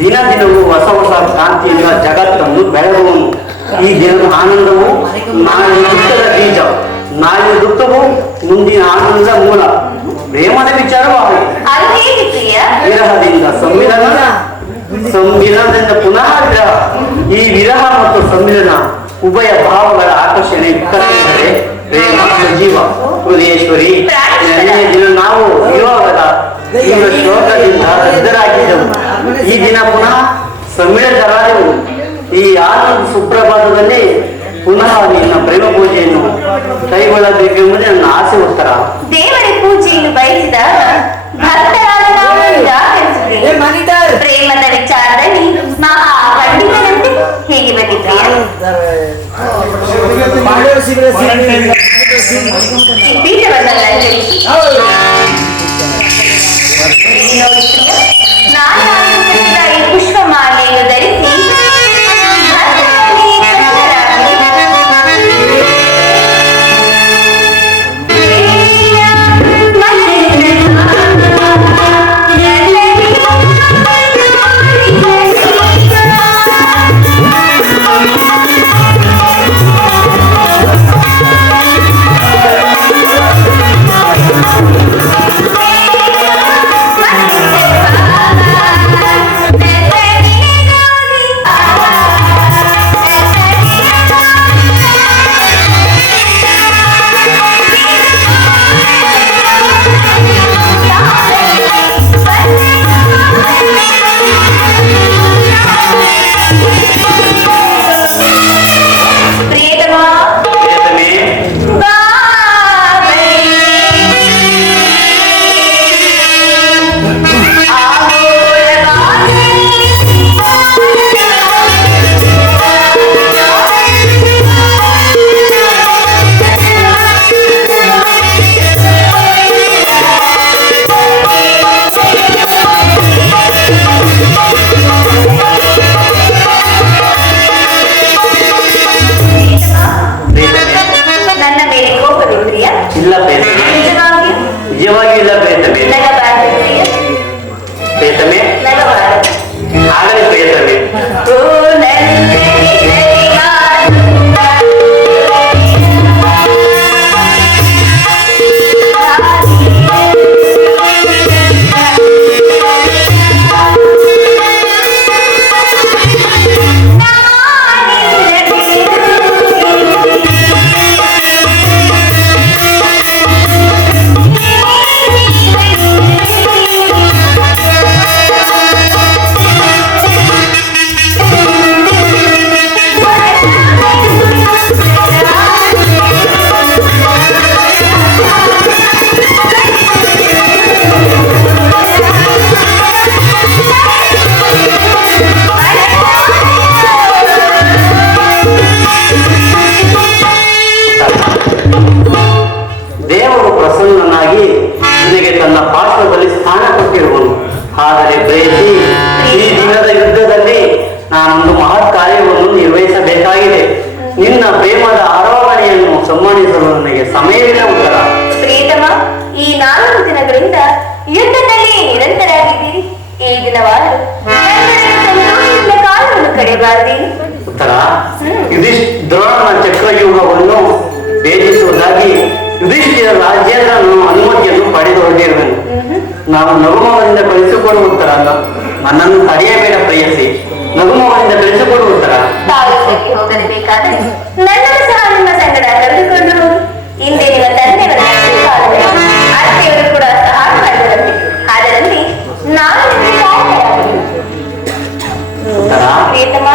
ದಿನ ದಿನವೂ ಹೊಸ ಹೊಸ ಕಾಂತಿಯಿಂದ ಜಗತ್ತನ್ನು ಬೆಳಗುವನು. ಈ ದಿನದ ಆನಂದವು ನಾಳೆ ದುಃಖದ ಬೀಜ, ನಾಳೆ ದುಃಖವು ಮುಂದಿನ ಆನಂದ ಮೂಲ. ಪ್ರೇಮದ ವಿಚಾರವಾಗಿದೆ. ಅದೇನು ಪ್ರಿಯ? ವಿರಹದಿಂದ ಸಂಮಿಲನದಿಂದ ಪುನಃ ವಿರಹ. ಈ ವಿರಹ ಮತ್ತು ಸಂಮಿಲನ ಉಭಯ ಭಾವಗಳ ಆಕರ್ಷಣೆ ವಿಕಸಿಸಿದರೆ ಪ್ರೇಮ ಸಜೀವ. ಹೃದಯೇಶ್ವರಿ, ನೆನ್ನೆಯ ದಿನ ನಾವು ವಿಯೋಗದ ತೀವ್ರ ಶೋಕದಿಂದ ಸಿದ್ಧರಾಗಿದ್ದೆವು. ಈ ದಿನ ಪುನಃ ಸಮ್ಮಿಳಿತರಾದೆವು. ಈ ಆನಂದ ಸುಪ್ರಭಾತದಲ್ಲಿ ಪುನಃ ನಿನ್ನ ಪ್ರೇಮ ಪೂಜೆಯನ್ನು ಕೈಗೊಳ್ಳಬೇಕೆಂಬುದೇ ನನ್ನ ಆಸೆ. ಉತ್ತರ ದೇವರ ಪೂಜೆಯನ್ನು ಬಯಸಿದಾಗ ಭಕ್ತರಾದ ನಾವು ನಿರಾಕರಿಸುತ್ತೇವೆ. ಪ್ರೇಮದ ವಿಚಾರದಲ್ಲಿ ಮಹಾ ಪಂಡಿತರಂತೆ ಹೇಗೆ ಬಂದಿದ್ದೀಯ? ಈ ಪೀಠವನ್ನೆಲ್ಲ ಜಯಿಸಿ ನಾನು ಆಲೋಚಿಸಿದ ಈ ಪುಷ್ಪಮಾಲೆಯನ್ನು ಧರಿಸಿ ಭಕ್ತರಲ್ಲಿ ಉತ್ತರ ದ್ರೋಣನ ಚಕ್ರವ್ಯೂಹವನ್ನು ಭೇದಿಸುವುದಾಗಿ ಯುಧಿಷ್ಠಿರ ರಾಜೇಂದ್ರನು ಅನುಮತಿಯನ್ನು ಪಡೆದು ಹೊರಟಿರುವನು. ನಾವು ನಗುಮದಿಂದ ಕಳಿಸಿಕೊಡುವ ಉತ್ತರ ನನ್ನನ್ನು ತಡೆಯಬೇಡ ಪ್ರೇಯಸಿ, ನಗುಮದಿಂದ ಕಳಿಸಿಕೊಡುವ ಉತ್ತರ. ಹೋಗಲೇಬೇಕಾದ್ರೆ ನನ್ನನ್ನು ಸಹ ನಿಮ್ಮ ಸಂಗಡ ಕರೆದುಕೊಂಡು ಹೋಗಿ. ಹಿಂದೆ ನಿಮ್ಮ ತಂದೆಗಳ ಅತ್ತೆಯವರು ಕೂಡ ಸಹಾಯ ಮಾಡಿದರಂತೆ. ಅದರಲ್ಲಿ ನಾನು ನಿಮಗೆ ಸಹಾಯವಾಗಬೇಕು. ಪ್ರಿಯತಮ,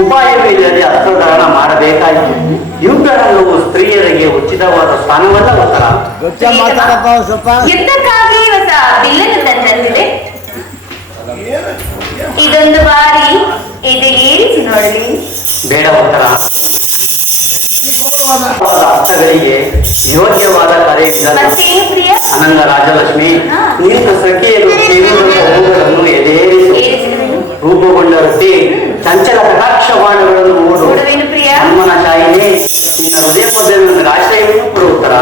ಉಪಾಯವಿಲ್ಲದೆ ಹಸ್ತಧಾರಣ ಮಾಡಬೇಕಾಯಿತು. ಇವುಗಳೆಲ್ಲವೂ ಸ್ತ್ರೀಯರಿಗೆ ಉಚಿತವಾದ ಸ್ಥಾನವಲ್ಲ ಉತ್ತರ. ಯುದ್ಧಕ್ಕಾಗಿ ಹೊಸ ಬಿಲ್ಲನ್ನು ತಂದಿದೆ. ಇದೊಂದು ಬಾರಿ ಎದೆಗೇರಿಸಿ ನೋಡಲಿ. ಬೇಡ ಉತ್ತರ. ಅರ್ಥಗಳಿಗೆ ಯೋಗ್ಯವಾದ ಕರೆಯಿಂದ ಅನಂದ ರಾಜಲಕ್ಷ್ಮಿ ನಿನ್ನ ಸಖಿಯನ್ನು ಹೂಗಳನ್ನು ಎದೇರಿಸು. ರೂಪುಗೊಂಡ ರೊಟ್ಟಿ ಚಂಚಲ ಕಟಾಕ್ಷ ಬಾಣಗಳನ್ನು ಓಡು. ಹನುಮನ ಶಾಯಿನಿ ನಿನ್ನ ಹೃದಯ ಮಧ್ಯದ ಆಶ್ರಯವನ್ನು ಕೊಡು ಉತ್ತರ.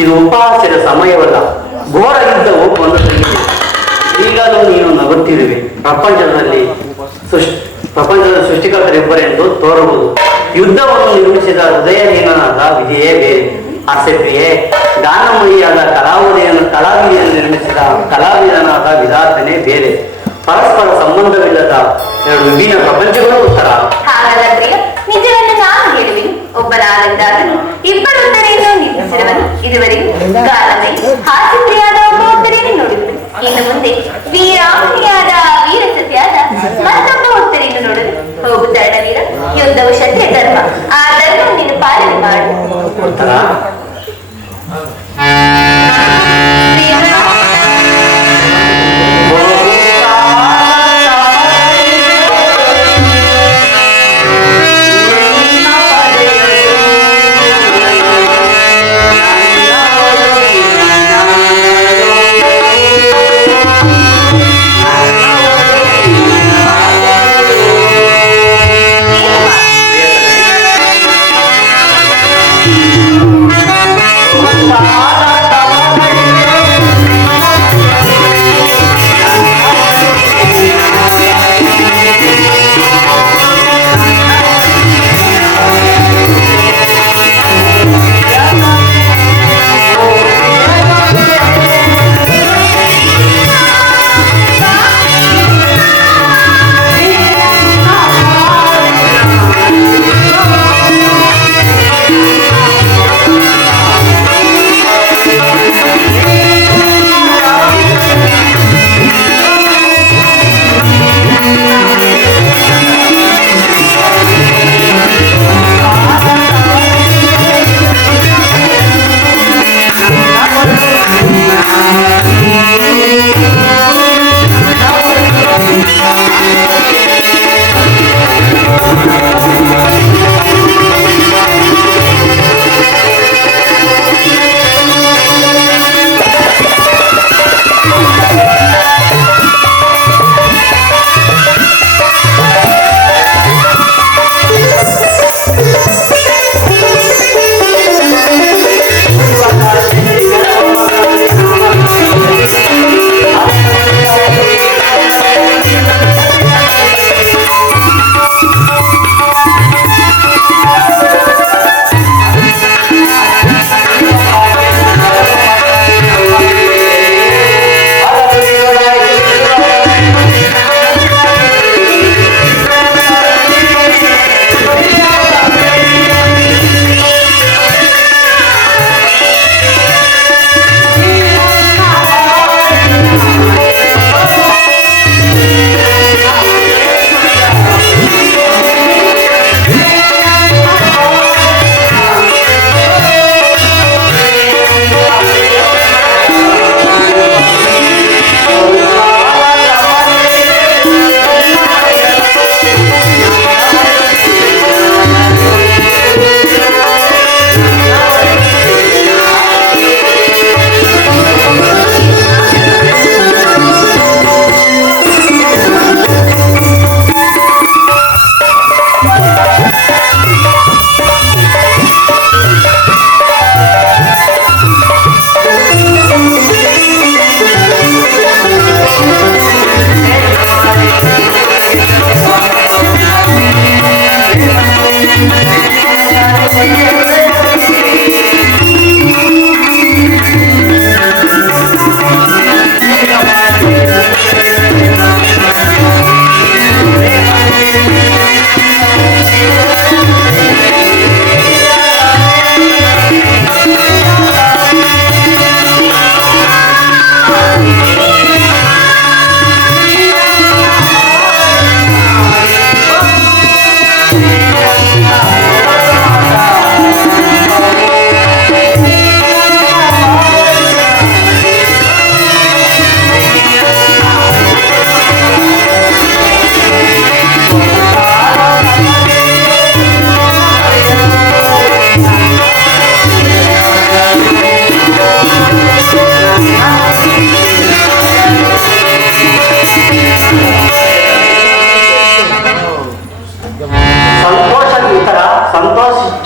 ಇದು ಉಪಹಾಸ್ಯದ ಸಮಯವಲ್ಲ, ಘೋರ ಯುದ್ಧವು ಒಂದು ತಂಗಿದೆ. ಈಗಲೂ ನೀನು ನಗುತ್ತಿರುವೆ. ಪ್ರಪಂಚದ ಸೃಷ್ಟಿಕರ್ತರಿಬ್ಬರೆಂದು ತೋರುವುದು. ಯುದ್ಧವನ್ನು ನಿರ್ಮಿಸಿದ ಹೃದಯಹೀನನಾದ ವಿಜಯೇ ಬೇರೆ. ಆಸೆಪ್ರಿಯೇ, ಗಾನಮಯಿಯಾದ ಕಲಾವಿದೆಯನ್ನು ನಿರ್ಮಿಸಿದ ಕಲಾವಿದನಾದ ವಿಧಾತನೇ ಬೇರೆ. ಪರಸ್ಪರ ಸಂಬಂಧವಿಲ್ಲದ ಎರಡು ವಿಭಿನ್ನ ಪ್ರಪಂಚಗಳು ಉತ್ತರ. ಹಾಗಾದರೆ ನಿಜವನ್ನು ನಾನು ಹೇಳುವೆನು. ಒಬ್ಬನಾದಂತಾಗಲು ಇಬ್ಬರು ಉತ್ತರೆಯನ್ನು ನಿರ್ಮಿಸಿರುವನು. ಇದುವರೆಗೂ ಗಾನಮೈ ಹಾಸ್ಯಪ್ರಿಯಾದ ಒಬ್ಬ ಉತ್ತರೆಯನ್ನು ನೋಡಿರುವನು. ಇನ್ನು ಮುಂದೆ ವೀರಾಂಗನೆಯಾದ ವೀರಸತಿಯಾದ ಮತ್ತೊಬ್ಬ ಉತ್ತರೆಯನ್ನು ನೋಡಲು ಹೋಗುತ್ತಾಡ ವೀರ. ಯುದ್ಧವು ಕ್ಷತ್ರಿಯ ಧರ್ಮ. ಆ ಧರ್ಮ ನೀನು ಪಾಲನೆ ಮಾಡು. ಉತ್ತರ.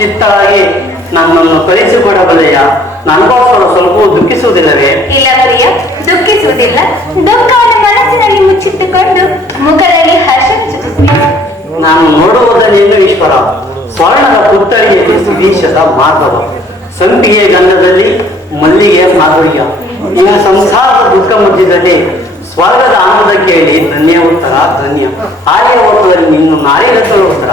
ಚಿತ್ತವಾಗಿ ನನ್ನನ್ನು ಕಳಿಸಿಕೊಡಬಲ್ಲೆಯ. ನನಗೋಸ್ಕರ ಸ್ವಲ್ಪ ದುಃಖಿಸುವುದಿಲ್ಲವೇ? ಇಲ್ಲ ಪ್ರಿಯ, ದುಃಖಿಸುವುದಿಲ್ಲ. ದುಃಖವನ್ನು ಮನಸ್ಸಿನಲ್ಲಿ ಮುಚ್ಚಿಟ್ಟುಕೊಂಡು ಮುಖದಲ್ಲಿ ಹರ್ಷ ಚಿತ್ರಿಸುತ್ತೇನೆ. ನಾನು ನೋಡುವುದನ್ನೇನು ಈಶ್ವರ, ಸ್ವರ್ಣದ ಪುತ್ತಳಿಯ ದೇಶದ ಮಾಧವ, ಸಂಪಿಗೆ ಗಂಧದಲ್ಲಿ ಮಲ್ಲಿಗೆ ಮಾಧುರ್ಯ. ಈ ಸಂಸಾರದ ದುಃಖ ಮಧ್ಯದಲ್ಲಿ ಸ್ವರ್ಗದ ಆನಂದ ಕೇಳಿ ಧನ್ಯ ಉತ್ತರ ಧನ್ಯ. ಹಾಗೆ ಓದುವಲ್ಲಿ ಇನ್ನು ನಾರಿಗತ್ತಲು ಉತ್ತರ.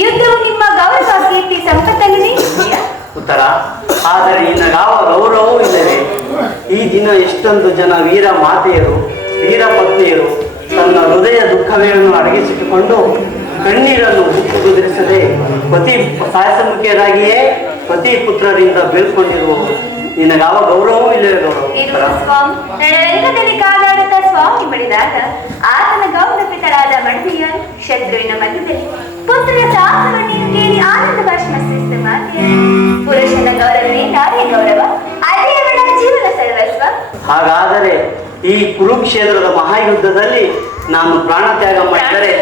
ಯುದ್ಧವು ನಿಮ್ಮ ಗೌರವ ಕೀರ್ತಿ ಸಂಪತ್ತಲ್ಲಿದೆ ಉತ್ತರ. ಆದರೆ ಇನ್ನು ಯಾವ ಗೌರವವೂ ಇಲ್ಲದೆ ಈ ದಿನ ಎಷ್ಟೊಂದು ಜನ ವೀರ ಮಾತೆಯರು ವೀರ ಪತ್ನಿಯರು ತನ್ನ ಹೃದಯ ದುಃಖವೇನು ಅಡಗಿಸಿಟ್ಟುಕೊಂಡು ಕಣ್ಣೀರನ್ನು ಕುದುರಿಸದೆ ಪತಿ ಸಾಯಸಮುಖಿಯರಾಗಿಯೇ ಪತಿ ಪುತ್ರರಿಂದ ಬೀಳ್ಕೊಂಡಿರುವವರು. ನಿನಗಾವ ಗೌರವವೂ ಇಲ್ಲವೇ ಗೌರವ? ಸ್ವಾಮಿ ರಣರಂಗದಲ್ಲಿ ಕಾದಾಡುತ್ತಾ ಸ್ವಾಮಿ ಬಳಿದಾಗ ಆತನ ಗೌರವ ಪಿತರಾದ ಮಡದಿಯರು ಶತ್ರುವಿನ ಮಧ್ಯದಲ್ಲಿ ಪುತ್ರನ ಸಾಹಸವನ್ನು ಕೇಳಿ ಆನಂದ ಭಾಷಣ ಶ್ರೇಷ್ಠ ಮಾತೆಯ ಪುರುಷನ ಗೌರವನೇ ನಾರಿಯ ಗೌರವ, ಅದೇ ಅವಳ ಜೀವನ ಸರ್ವಸ್ವ. ಹಾಗಾದರೆ ಈ ಕುರುಕ್ಷೇತ್ರದ ಮಹಾಯುದ್ಧದಲ್ಲಿ ನಾನು ಪ್ರಾಣ ತ್ಯಾಗ ಮಾಡಿದರೆ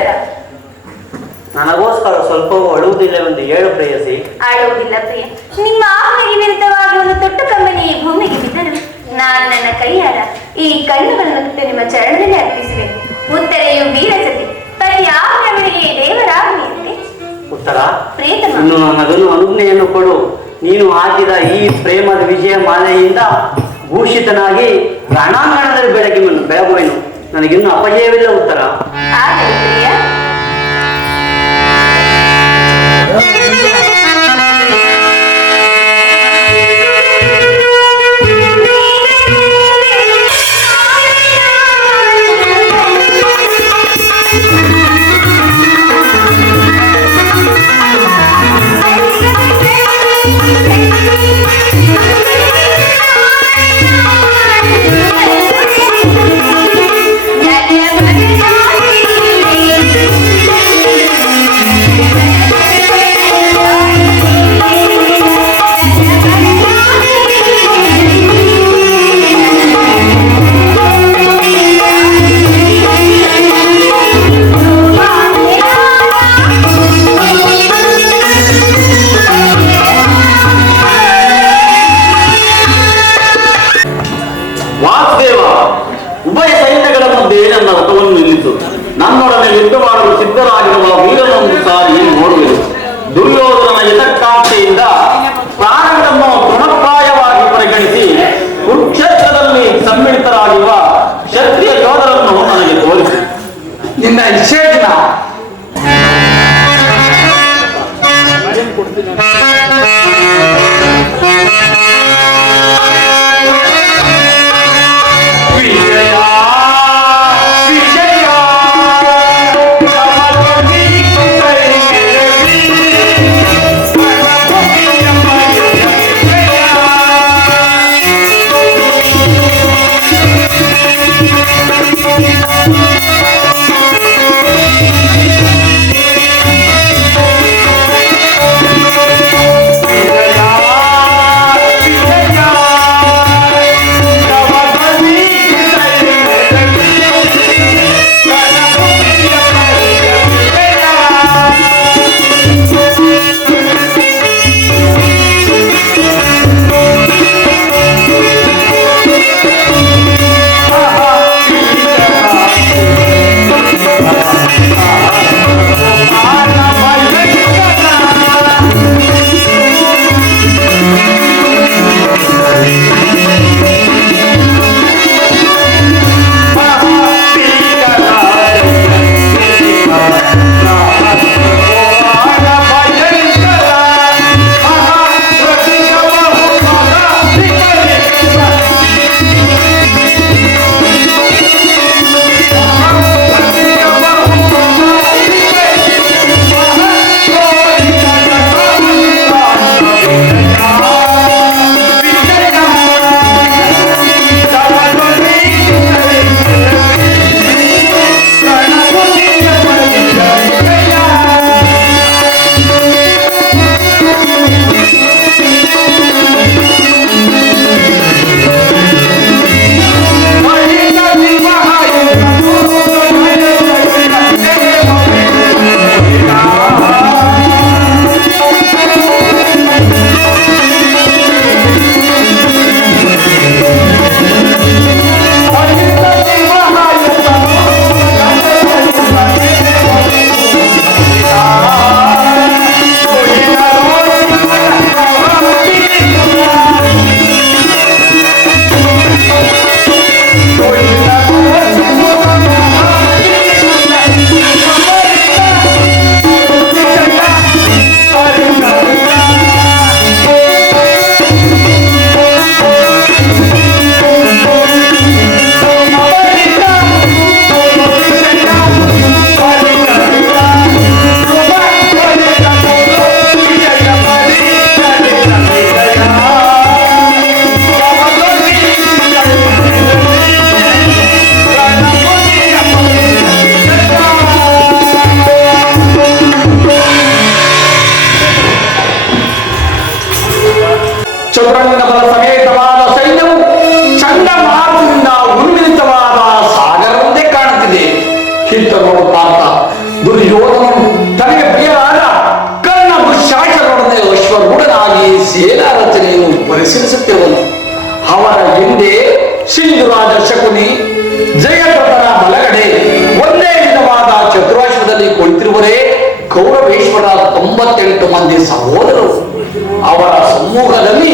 ನನಗೋಸ್ಕರ ಸ್ವಲ್ಪವೂ ಅಳುವುದಿಲ್ಲವೆಂದು ಹೇಳು ಪ್ರೇಯಸಿ. ಆಳುವುದಿಲ್ಲ ಪ್ರಿಯ. ನಿಮ್ಮ ಆಜ್ಞೆಗೆ ವಿರುದ್ಧವಾಗಿ ಒಂದು ತೊಟ್ಟು ಕಂಬನಿ ಈ ಭೂಮಿಗೆ ಬಿದ್ದರು ನಾನು ನನ್ನ ಕೈಯಾರ ಈ ಕಣ್ಣುಗಳನ್ನು ನಿಮ್ಮ ಚರಣದಲ್ಲಿ ಅರ್ಪಿಸಬೇಕು. ಉತ್ತರೆಯು ವೀರಸತಿ ಪತಿ ಆಜ್ಞೆಗಳಿಗೆ ದೇವರಾಜ್ಞೆಯಂತೆ. ಉತ್ತರ. ಪ್ರಿಯತಮ, ಇನ್ನು ನನಗನ್ನು ಅನುಜ್ಞೆಯನ್ನು ಕೊಡು. ನೀನು ಹಾಕಿದ ಈ ಪ್ರೇಮದ ವಿಜಯ ಮಾಲೆಯಿಂದ ಭೂಷಿತನಾಗಿ ರಣಾಂಗಣದಲ್ಲಿ ಬೆಳಗುವೆನು. ನನಗಿನ್ನು ಅಪಜಯವಿಲ್ಲ. ಉತ್ತರ. ಆಗಲಿ ಪ್ರಿಯ. ವಾಸುದೇವ, ಉಭಯ ಸೈನ್ಯಗಳ ಮಧ್ಯೆ ನನ್ನ ರಥವನ್ನು ನಿಲ್ಲಿಸು. ರಣದಲ್ಲಿ ಸಮ್ಮಿಳಿತರಾಗಿರುವ ಕ್ಷತ್ರಿಯ ಯೋಧರನ್ನು ನನಗೆ ತೋರಿಸಿ. ನಿನ್ನ ನಿಷೇಧನ ಚತುರಂಗಬಲ ಸಮೇತವಾದ ಸೈನ್ಯವು ಚಂಡಮಾರುತದಿಂದ ಉನ್ಮಿಲಿತವಾದ ಸಾಗರವಂತೆ ಕಾಣುತ್ತಿದೆ. ಹಿತ ನೋಡು ಪಾರ್ಥ, ದುರ್ಯೋಧನನು ತನಗೆ ಪ್ರಿಯರಾದ ಕರ್ಣ ದುಶ್ಯಾಸನರೊಡನೆ ಅಶ್ವರೂಢನಾಗಿ ಸೇನಾ ರಚನೆಯನ್ನು ಪರಿಶೀಲಿಸುತ್ತಿರುವನು. ಅವರ ಹಿಂದೆ ಸಿಂಧುರಾಜ ಶಕುನಿ ಜಯದ್ರಥನ ಬಲಗಡೆ ಒಂದೇ ವಿಧವಾದ ಚತುರಾಶ್ವದಲ್ಲಿ ಕುಳಿತಿರುವರೇ ಕೌರವೇಶ್ವರ 98 ಮಂದಿ ಸಹೋದರರು. ಅವರ ಸಮ್ಮುಖದಲ್ಲಿ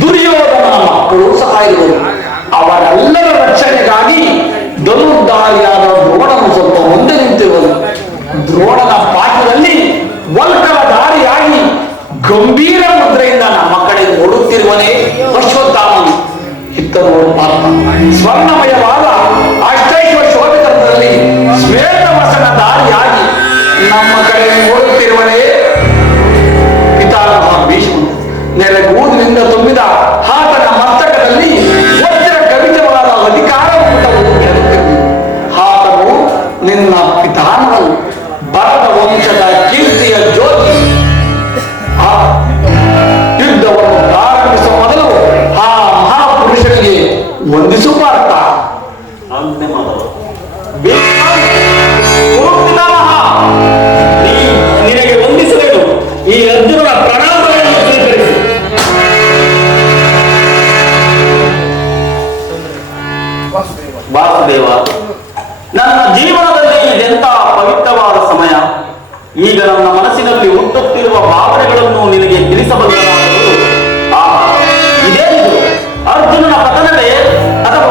ದುರ್ಯೋಧನನ ಮಕ್ಕಳು ಸಹ ಇರುವರು. ಅವರೆಲ್ಲರ ರಕ್ಷಣೆಗಾಗಿ ಧನುರ್ಧಾರಿಯಾದ ದ್ರೋಣನು ಸ್ವಲ್ಪ ಮುಂದೆ ನಿಂತಿರುವನು. ದ್ರೋಣನ ಪಾಠದಲ್ಲಿ ವಲ್ಕಲ ದಾರಿಯಾಗಿ ಗಂಭೀರ ಮುದ್ರೆಯಿಂದ ನಮ್ಮ ಕಡೆ ನೋಡುತ್ತಿರುವನೇ ಅಶ್ವತ್ಥಾಮನು. ಇತ್ತರು ಪಾರ್ಥ, ಸ್ವರ್ಣಮಯವಾದ ಅಷ್ಟೈಶ್ವರ ಶೋಭಿತದಲ್ಲಿ ಶ್ವೇತವಸನ ದಾರಿಯಾಗಿ ನಮ್ಮ ಕಡೆ ನೋಡುತ್ತಿರುವನೇ ಪಿತಾಮಹ ಭೀಷ್ಮನು. ನೆರೆಗೂದಿನಿಂದ ತುಂಬಿದ ಆತನ ಮಸ್ತಕದಲ್ಲಿ ವಜ್ರ ಕವಿತವಾದ ಅಧಿಕಾರ ಊಟವನ್ನು ಕೆಡುತ್ತಿರುವುದು. ಆತನು ನಿನ್ನ ಪಿತಾಮಹನು, ಭರತ ವಂಶದ ಕೀರ್ತಿಯ ಜ್ಯೋತಿ. ಆ ಯುದ್ಧವನ್ನು ಪ್ರಾರಂಭಿಸುವ ಮೊದಲು ಆ ಮಹಾಪುರುಷನಿಗೆ ವಂದಿಸು ಪಾರ್ಥ. ನಿನಗೆ ವಂದಿಸಬೇಕು. ಈ ಅರ್ಜುನನ ಪ್ರಣಾಮಗಳನ್ನು ಸ್ವೀಕರಿಸಿ. ವಾಸುದೇವ, ನನ್ನ ಜೀವನದಲ್ಲಿ ಇದೆಂತ ಪವಿತ್ರವಾದ ಸಮಯ. ಈಗ ನನ್ನ ಮನಸ್ಸಿನಲ್ಲಿ ಹುಟ್ಟುತ್ತಿರುವ ಭಾವನೆಗಳನ್ನು ನಿನಗೆ ತಿಳಿಸಬಲ್ಲನಾದರೂ ಆಹಾ, ಇದೇನಿದು? ಅರ್ಜುನನ ಪತನವೇ ಅಥವಾ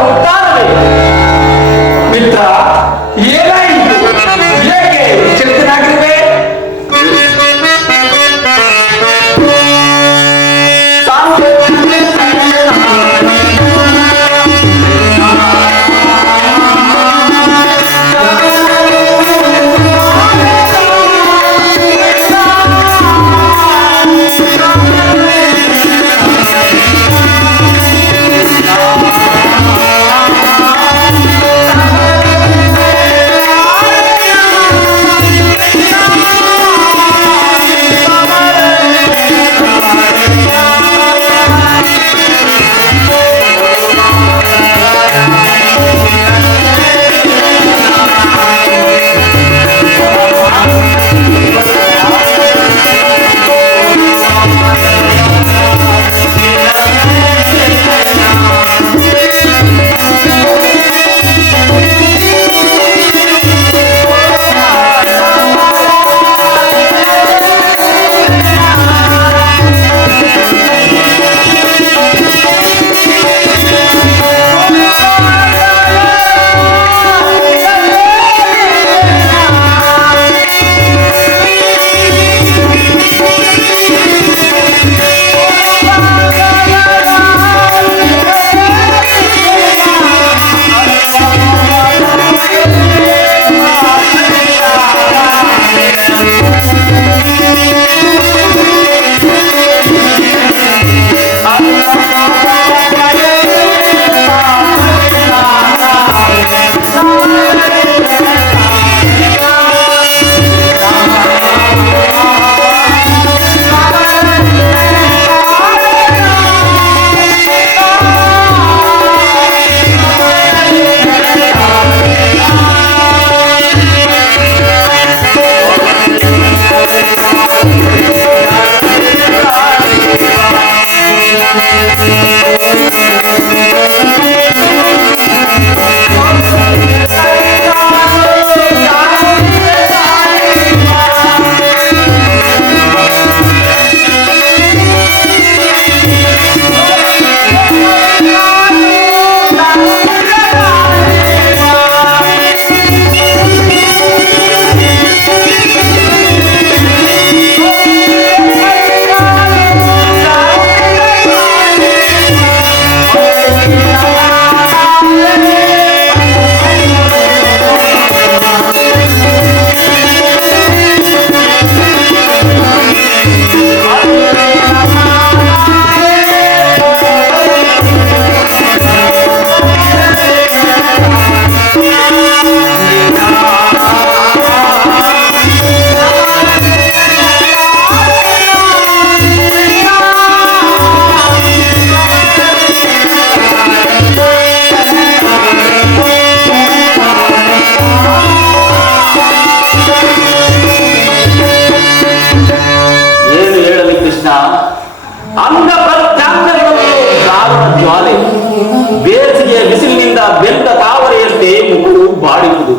ಬೇಸಿಗೆಯ ಬಿಸಿಲಿನಿಂದ ಬೆಂದ ತಾವರೆಯಂತೆ ಮುಖವು ಬಾಡಿಸುವುದು,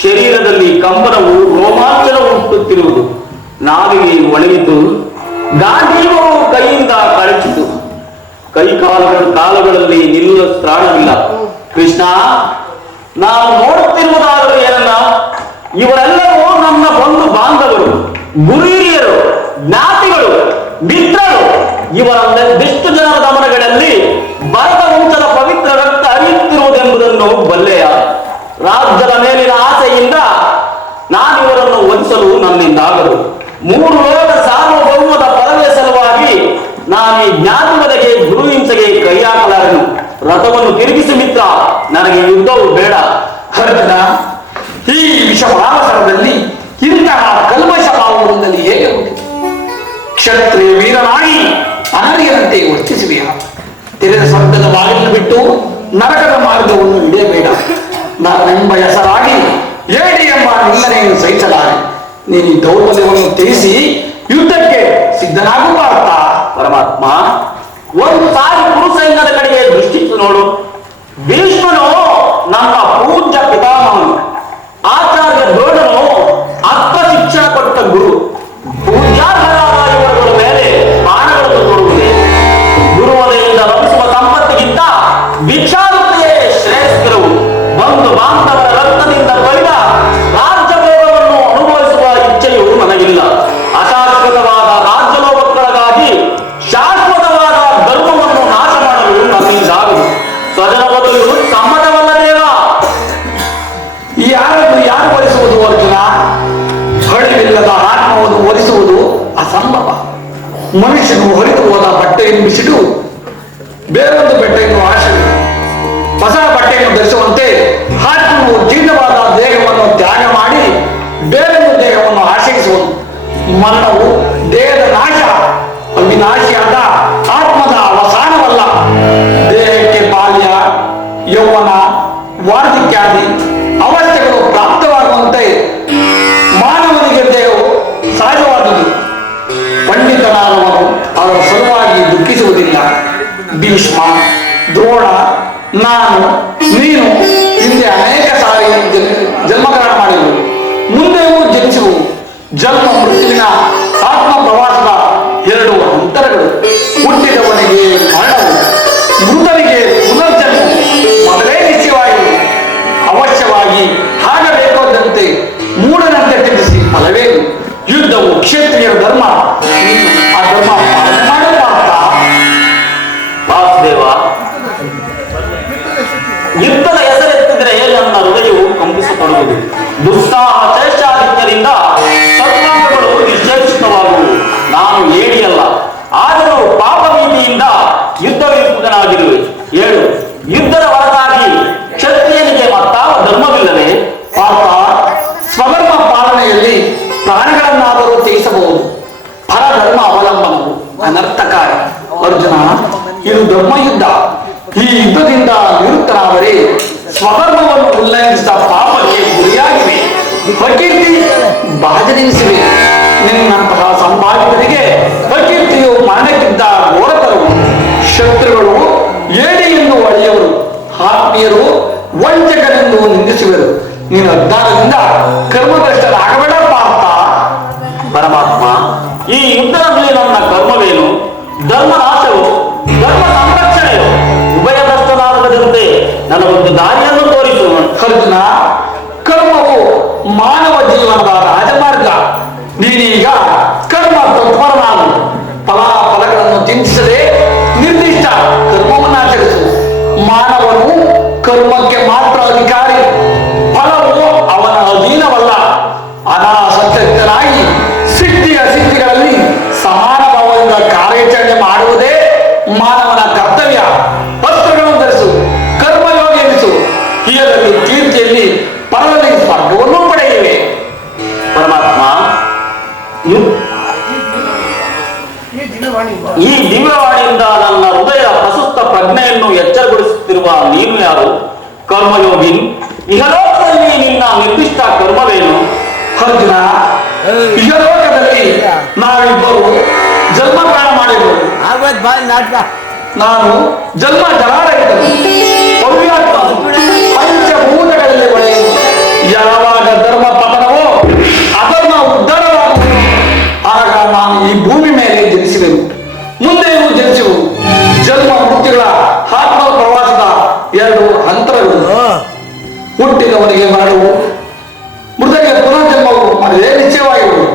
ಶರೀರದಲ್ಲಿ ಕಂಪನವು ರೋಮಾಂಚನವು ಹುಟ್ಟುತ್ತಿರುವುದು, ನಾಲಿಗೆ ಒಣಗಿತು, ಗಾಂಧೀವವು ಕೈಯಿಂದ ಕಳಚಿತು, ಕಾಲಗಳಲ್ಲಿ ನಿಲ್ಲುವ ಸ್ಥಾನವಿಲ್ಲ. ಕೃಷ್ಣ, ನಾನು ನೋಡುತ್ತಿರುವುದಾದರೂ ಏನನ್ನ, ಇವರೆಲ್ಲರೂ ನನ್ನ ಬಂಧು ಬಾಂಧವರು, ಗುರು ಹಿರಿಯರು, ಜ್ಞಾತಿಗಳು, ಮಿತ್ರರು. ಇವರೆಷ್ಟು ಜನರ ಗಮನಗಳಲ್ಲಿ ಭರತ ವಂಶದ ಪವಿತ್ರ ರಕ್ತ ಹರಿಯುತ್ತಿರುವುದೆಂಬುದನ್ನು ಬಲ್ಲೆಯ. ರಾಜ್ಯದ ಮೇಲಿನ ಆಸೆಯಿಂದ ನಾನು ಇವರನ್ನು ವಂದಿಸಲು ನನ್ನಿಂದಾಗದು. 3 ಲೋಕ ಸಾರ್ವಭೌಮದ ಪದವಿಯ ಸಲುವಾಗಿ ನಾನು ಈ ಜ್ಞಾತಿವದೆಗೆ ಗುರು ಹಿಂಸೆಗೆ ಕೈ ಹಾಕಲಾರನು. ರಥವನ್ನು ತಿರುಗಿಸಿ ಮಿತ್ರ, ನನಗೆ ಯುದ್ಧವು ಬೇಡ. ಅರ್ಜುನ, ಈ ವಿಷಪಾವಸರದಲ್ಲಿ ಇಂತಹ ಕಲ್ಮಶ ಭಾವದಲ್ಲಿ ಹೇಗೆ ಹುಟ್ಟಿತು? ಕ್ಷತ್ರಿಯ ವೀರನಾಗಿ ಅನರ್ಯನಂತೆ ವರ್ತಿಸುವೆಯ? ತೆರೆದ ಸ್ವರ್ಗದ ಬಾಗಿಲು ಬಿಟ್ಟು ನರಕದ ಮಾರ್ಗವನ್ನು ಹಿಡಿಯಬೇಡ. ನಾನೆಂಬ ಹೆಸರಾಗಿ ಏಡಿ ಎಂಬ ನಿಂದನೆಯನ್ನು ಸಹಿಸಲಾರೆ. ನೀನು ಈ ದೌರ್ಬಲ್ಯವನ್ನು ತ್ಯಜಿಸಿ ಯುದ್ಧಕ್ಕೆ ಸಿದ್ಧನಾಗುವ ಅರ್ಥ. ಪರಮಾತ್ಮ, ಒಂದು ಸಾರಿ ಕುರು ಸೈನ್ಯದ ಕಡೆಗೆ ದೃಷ್ಟಿಟ್ಟು ನೋಡು. ಭೀಷ್ಮನು ನಮ್ಮ ಪೂಜ್ಯ ಪಿತಾಮಹನು, ಆಚಾರ್ಯ ದ್ರೋಣನು ಅರ್ಥ ಶಿಕ್ಷಣ ಕೊಟ್ಟ ಗುರು. ಪೂಜ್ಯಾರ್ಹರಾದ ಇವರುಗಳ ಮೇಲೆ ಬಾಣಗಳನ್ನು ತೋರುವುದೇ? ಗುರುವದೆಯಿಂದ ಲಭಿಸುವ ಸಂಪತ್ತಿಗಿಂತ ಭಿಕ್ಷಾವೃತ್ತಿಯೇ ಶ್ರೇಷ್ಠರು. ಬಂಧು ಬಾಂಧವರ ರಕ್ತದಿಂದ ಪಡೆದ ರಾಜ್ಯಭೋಗವನ್ನು ಅನುಭವಿಸುವ ಇಚ್ಛೆಯು ನನಗಿಲ್ಲ. ಅಶಾಶ್ವತವಾದ ರಾಜ್ಯಲೋಕಕ್ಕೊಳಗಾಗಿ ಶಾಶ್ವತವಾದ ಧರ್ಮವನ್ನು ನಾಶ ಮಾಡಲು ನನ್ನಿಂದಾಗದು. ಸ್ವಜನ ಬದಲು ಸಮ್ಮತವಲ್ಲದೇವ. ಯಾರು ಒಲಿಸುವುದು ಅರ್ಜುನ? ಹೊಳೆವಿಲ್ಲದ ಆತ್ಮವನ್ನು ಒಲಿಸುವುದು ಅಸಂಭವ. ಮನುಷ್ಯನು ಹೊರತು ಹೋದ ಬಟ್ಟೆಯನ್ನು ಬಿಸಿಡು ಬೇರೊಂದು ಬಟ್ಟೆಯನ್ನು ಆಶೆ ಹೊಸ ಬಟ್ಟೆಯನ್ನು ಧರಿಸುವಂತೆ ಆತ್ಮವು ಜೀರ್ಣವಾದ ದೇಹವನ್ನು ತ್ಯಾಗ ಮಾಡಿ ಬೇರೊಂದು ದೇಹವನ್ನು ಆಶಯಿಸುವುದು. ಮರಣವು ದೇಹದ ನಾಶ, ಅವಿನಾಶಿಯಾದ ಆತ್ಮದ ಅವಸಾನವಲ್ಲ. ದೇಹಕ್ಕೆ ಬಾಲ್ಯ, ಯೌವನ, ವಾರ್ಧಕ್ಯಾದಿ ಅವಸ್ಥೆಗಳು ಪ್ರಾಪ್ತವಾಗುವಂತೆ ಮಾನವನಿಗೆ ದೇಹವು ಸಹಜವಾದುದು. ಪಂಡಿತನಾದವನು ಅವರ ಸಲುವಾಗಿ ದುಃಖಿಸುವುದಿಲ್ಲ. ಭೀಷ್ಮ, ದ್ರೋಣ, ನಾನು, ನೀನು ಹಿಂದೆ ಅನೇಕ ಸಾರಿ ಜನ್ಮಗ್ರಹಣ ಮಾಡಿದೆವು, ಮುಂದೆಯೂ ಜನಿಸುವು. ಜನ್ಮ ಮೃತ್ಯುವಿನ ಆತ್ಮ ಪ್ರವಾಸದ 2 ಅಂತರಗಳು. ಹುಟ್ಟಿದವನಿಗೆ ಮರಣವು, ಮೃತನಿಗೆ ಪುನರ್ಜನ್ಮ ಮೊದಲೇ ನಿಶ್ಚಯವಾಗಿ ಅವಶ್ಯವಾಗಿ ಆಗಬೇಕಾದಂತೆ ಮೂಢನಂತೆ ತಿಳಿಸಿ ಫಲವೇನು? ಯುದ್ಧವು ಕ್ಷತ್ರಿಯರ ಧರ್ಮ, ಆ ಧರ್ಮ ಪಾಲನೆ ಮಾಡಲು ಮಾತ್ರ. ವಾಸುದೇವ, ಯುದ್ಧದ ಹೆಸರೆತ್ತಿದ್ರೆ ನನ್ನ ಹೃದಯವು ಕಂಪಿಸತೊಡಗುವುದು. ದುಸ್ಸಾಹ ಚೇಷ್ಟಾದಿತ್ಯದಿಂದ ಸತ್ಕಾರ್ಯಗಳು ನಿಶ್ಚಯಿಸುತ್ತವಾಗುವು. ನಾನು ಏಡಿಯಲ್ಲ, ಆದರೂ ಪಾಪ ಭೀತಿಯಿಂದ ಯುದ್ಧ ವಿರುದ್ಧನಾಗಿರುವೆ. 7 ಯುದ್ಧದ ಹೊರತಾಗಿ ಕ್ಷತ್ರಿಯನಿಗೆ ಮತ್ತಾವ ಧರ್ಮವಿಲ್ಲವೇ? ಪಾಪ ಸ್ವಧರ್ಮ ಪಾಲನೆಯಲ್ಲಿ ಪ್ರಾಣಿಗಳನ್ನಾದರೂ ತ್ಯಜಿಸಬಹುದು. ಪರಧರ್ಮ ಅವಲಂಬನವು ಅನರ್ಥಕಾರಿ. ಅರ್ಜುನ, ಇದು ಧರ್ಮಯುದ್ಧ. ಈ ಯುದ್ಧದಿಂದ ನಿವೃತ್ತರಾದರೆ ಸ್ವಧರ್ಮವನ್ನು ಉಲ್ಲಂಘಿಸಿದ ಪಾಪಕ್ಕೆ ಗುರಿಯಾಗಿವೆ, ಪ್ರಕೀರ್ತಿ ಬಾಧನೆನಿಸಿವೆ. ನಿನ್ನಂತಹ ಸಂಪಾದಿತರಿಗೆ ಪ್ರಕೀರ್ತಿಯು ಮರಣಕ್ಕಿದ್ದ ಘೋರತರವು. ಶತ್ರುಗಳು ಏಡಿಯನ್ನು ಒಳೆಯವರು, ಆತ್ಮೀಯರು ವಂಚಕರೆಂದು ನಿಂದಿಸುವರು. ನೀನು ಅಜ್ಞಾನದಿಂದ ಕರ್ಮಭ್ರಷ್ಟರಾಗಬೇಡ ಪಾರ್ಥ. ಪರಮಾತ್ಮ, ಈ ಯುದ್ಧದಲ್ಲಿ ನನ್ನ ಕರ್ಮವೇನು? ಧರ್ಮನಾಶವು, ಧರ್ಮ ಸಂರಕ್ಷಣೆಯು ಉಭಯಭ್ರಷ್ಟನಾಗದಂತೆ ನನಗೊಂದು ದಾರಿಯನ್ನು ತೋರಿಸು. ಅರ್ಜುನ, ಕರ್ಮವು ಮಾನವ ಜೀವನದ ರಾಜಮಾರ್ಗ. ನೀನೀಗ ಕರ್ಮ ತತ್ಪರನಾಗು. ಫಲಗಳನ್ನು ಚಿಂತಿಸದೆ ನಿರ್ದಿಷ್ಟ ಕರ್ಮವನ್ನಾಚರಿಸು. ಮಾನವನು ಕರ್ಮಕ್ಕೆ ಮಾತ್ರ ಅಧಿಕಾರಿ, ಫಲವು ಅವನ ಅಧೀನವಲ್ಲ. ಅನಾಸಕ್ತನಾಗಿ ಸಿದ್ಧಿಗಳಲ್ಲಿ ಸಮಾನ ಭಾವದಿಂದ ಕಾರ್ಯಾಚರಣೆ ಮಾಡುವುದೇ ಮಾನವನ ಕರ್ತವ್ಯ. ವಸ್ತ್ರಗಳನ್ನು ಧರಿಸು, ಕರ್ಮಯೋಗಿ ಎನಿಸು. ಹೀಗಾಗಿ ಕೀರ್ತಿಯಲ್ಲಿ ಪರದಲ್ಲಿ ಸ್ವರ್ಗವನ್ನು ಪಡೆಯುವೆ. ಪರಮಾತ್ಮ, ಈ ದಿವ್ಯವಾಣಿಯಿಂದ ನನ್ನ ಹೃದಯ ಪ್ರಸುಪ್ತ ಪ್ರಜ್ಞೆಯನ್ನು ಎಚ್ಚರಗೊಳಿಸುತ್ತಿರುವ ನೀನು ಯಾರು? ಕರ್ಮಯೋಗಿ, ಇಹಲೋಕದಲ್ಲಿ ನಿನ್ನ ನಿರ್ದಿಷ್ಟ ಕರ್ಮವೇನು? ಅರ್ಜುನ, ಇಹಲೋಕದಲ್ಲಿ ನಾವಿಬ್ಬರು ಜನ್ಮ ಪ್ರಾಣ ಮಾಡಿದೆವು. ನಾನು ಜನ್ಮ ಜಲಾರಹಿತನು. ಹುಟ್ಟಿದವನಿಗೆ ಮರಣವು, ಮೃತಗೆ ಪುನರ್ಜನ್ಮವು ಮರದೇ ನಿಶ್ಚಯವಾಗಿರುವುದು.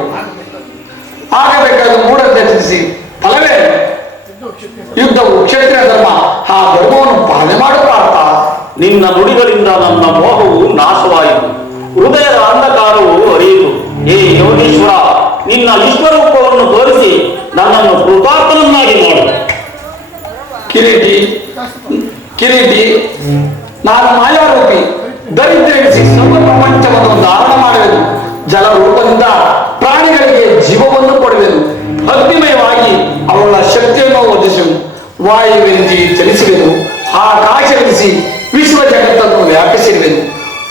ಆಗಬೇಕಾದ ಮೂಢತೆ ತಿಳಿಸಿ ಫಲವೇ ಯುದ್ಧವು ಕ್ಷತ್ರಿಯ ಧರ್ಮ. ಆ ಧರ್ಮವನ್ನು ಪಾಲನೆ ಮಾಡಬಾರ್ದ? ನಿನ್ನ ನುಡಿಗಳಿಂದ ನನ್ನ ಮೋಹವು ನಾಶವಾಯಿತು, ಹೃದಯದ ಅಂಧಕಾರವು ಅರಿಯಿತು. ಹೇ ಯೋಗೀಶ್ವರ, ನಿನ್ನ ವಿಶ್ವರೂಪವನ್ನು ತೋರಿಸಿ ನನ್ನನ್ನು ಕೃತಾರ್ಥನನ್ನಾಗಿ ಮಾಡು. ಕಿರೀಟಿ ಕಿರೀಟಿ, ನಾನು ಮಾಯಾರೂಪಿ ದರಿದ್ರ ಎನಿಸಿ ಸರ್ವ ಪ್ರಪಂಚವನ್ನು ಧಾರಣ ಮಾಡುವೆನು. ಜಲ ರೂಪದಿಂದ ಪ್ರಾಣಿಗಳಿಗೆ ಜೀವವನ್ನು ಕೊಡುವೆನು. ಅಗ್ನಿಮಯವಾಗಿ ಅವಳ ಶಕ್ತಿಯನ್ನು ಒದಗಿಸುವೆನು. ವಾಯುವೆನಿಸಿ ಚಲಿಸುವೆನು. ಆಕಾಶವೆನಿಸಿ ವಿಶ್ವ ಜಗತ್ತನ್ನು ವ್ಯಾಪಿಸಿರುವೆನು.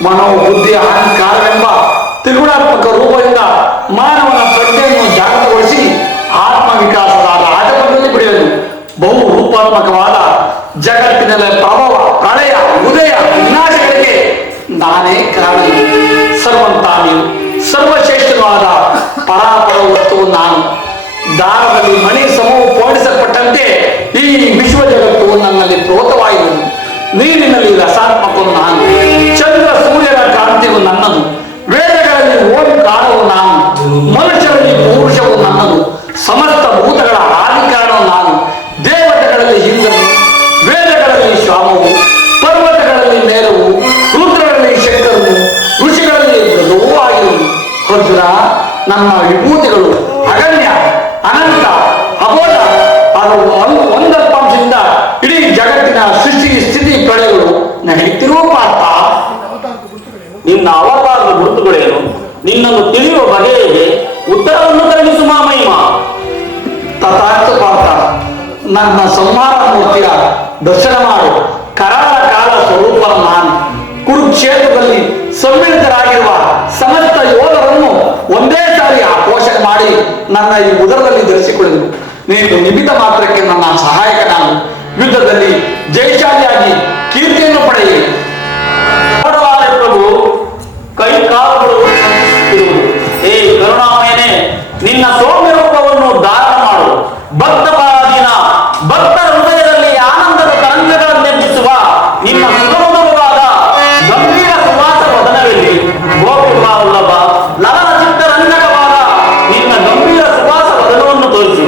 ಮನೋ ಬುದ್ಧಿ ಅಹಂಕಾರವೆಂಬ ತ್ರಿಗುಣಾತ್ಮಕ ರೂಪದಿಂದ ಮಾನವನ ಪ್ರಜ್ಞೆಯನ್ನು ಜಾಗೃತಗೊಳಿಸಿ ಆತ್ಮವಿಕಾಸದ ರಾಜಪಥದಲ್ಲಿ ಬಿಡುವೆನು. ಬಹು ರೂಪಾತ್ಮಕವಾದ ಜಗತ್ತಿನಲ್ಲಿ ಪ್ರಭಾವ, ಪ್ರಳಯ, ಉದಯ, ವಿನಾಶಗಳಿಗೆ ನಾನೇ ಕಾರಣ. ಸರ್ವಂತಾಮಿಯು ಸರ್ವಶ್ರೇಷ್ಠವಾದ ಪರಾಪರ ವಸ್ತುವು ನಾನು. ದಾರದಲ್ಲಿ ಮಣಿ ಸಮೂಹ ಪೋಣಿಸಲ್ಪಟ್ಟಂತೆ ಈ ವಿಶ್ವ ಜಗತ್ತು ನನ್ನಲ್ಲಿ ಪ್ರೋತವಾಯಿರುವುದು. ನೀರಿನಲ್ಲಿ ರಸಾತ್ಮಕವು ನಾನು. ಚಂದ್ರ ಸೂರ್ಯನ ಕಾಂತಿಯು ನನ್ನದು. ವೇದಗಳಲ್ಲಿ ಓಂಕಾರವು ನಾನು. ಮನುಷ್ಯರಲ್ಲಿ ಪೌರುಷವು ನನ್ನದು. ಸಮಸ್ತ ಭೂತಗಳ ಆದಿಕಾರವು ನಾನು. ದೇವತೆಗಳಲ್ಲಿ ಇಂದ್ರನು, ವೇದಗಳಲ್ಲಿ ಶ್ವಾಮವು, ಪರ್ವತಗಳಲ್ಲಿ ಮೇರವು, ರುದ್ರರಲ್ಲಿ ಶಂಕರನು, ಋಷಿಗಳಲ್ಲಿ ಮೃದುವೂ ಆಗಿರುವುದು. ಅರ್ಜುನ, ನನ್ನ ವಿಭೂತಿಗಳು ಅಗಣ್ಯ, ಅನಂತ, ಅಬೋಧ. ಅದು ಒಂದಲ್ಪಾಂಶದಿಂದ ಇಡೀ ಜಗತ್ತಿನ ಸೃಷ್ಟಿ ಸ್ಥಿತಿ ಪ್ರಳಯಗಳು ನಡೆಯುತ್ತಿರುವ ಪಾರ್ಥ. ನಿನ್ನ ಅವತಾರದ ಗುರುತುಗಳೇನು? ನಿನ್ನನ್ನು ತಿಳಿಯುವ ಬಗೆಯೇ ಉತ್ತರವನ್ನು ಕರುಣಿಸು ಮಾಮಹಿಮ. ತಥಾಸ್ತು ಪಾರ್ಥ, ನನ್ನ ಸಂಹಾರ ಮೂರ್ತಿಯ ದರ್ಶನ ಮಾಡು. ಕರಾಳ ಕಾಲ ಸ್ವರೂಪ ನಾನು. ಕುರುಕ್ಷೇತ್ರದಲ್ಲಿ ಸಮ್ಮಿಳಿತರಾಗಿರುವ ಸಮಸ್ತ ಯೋಧರನ್ನು ಒಂದೇ ಸಾರಿ ಆಪೋಷಣೆ ಮಾಡಿ ನನ್ನ ಈ ಉದರದಲ್ಲಿ ಧರಿಸಿಕೊಳ್ಳಲು ನೀನು ನಿಮಿತ್ತ ಮಾತ್ರಕ್ಕೆ ನನ್ನ ಸಹಾಯಕ ನಾನು. ಯುದ್ಧದಲ್ಲಿ ಜಯಶಾಲಿಯಾಗಿ ಕೀರ್ತಿಯನ್ನು ಪಡೆಯಿ. ಪ್ರಭು, ಕೈ ಕಾಲುಗಳು ಇರುವುದು. ಹೇ ಕರುಣಾಮಯನೇ, ನಿನ್ನ ಸೌಮ್ಯ ರೂಪವನ್ನು ಧಾರಣ ಮಾಡು. ಭಕ್ತ ಪರಾಧೀನ ಭಕ್ತರ ಹೃದಯದಲ್ಲಿ ಆನಂದದ ತರಂಗಗಳನ್ನೆಬ್ಬಿಸುವ ನಿನ್ನ ಸುಗಮವಾದ ಗಂಭೀರ ಸುವಾಸ ವದನವೆಲ್ಲಿ? ಗೋಪಿಕಾವಲ್ಲಭ ನರನ ಚಿತ್ತರಂಜಕವಾದ ನಿನ್ನ ಗಂಭೀರ ಸುವಾಸ ವದನವನ್ನು ತೋರಿಸು.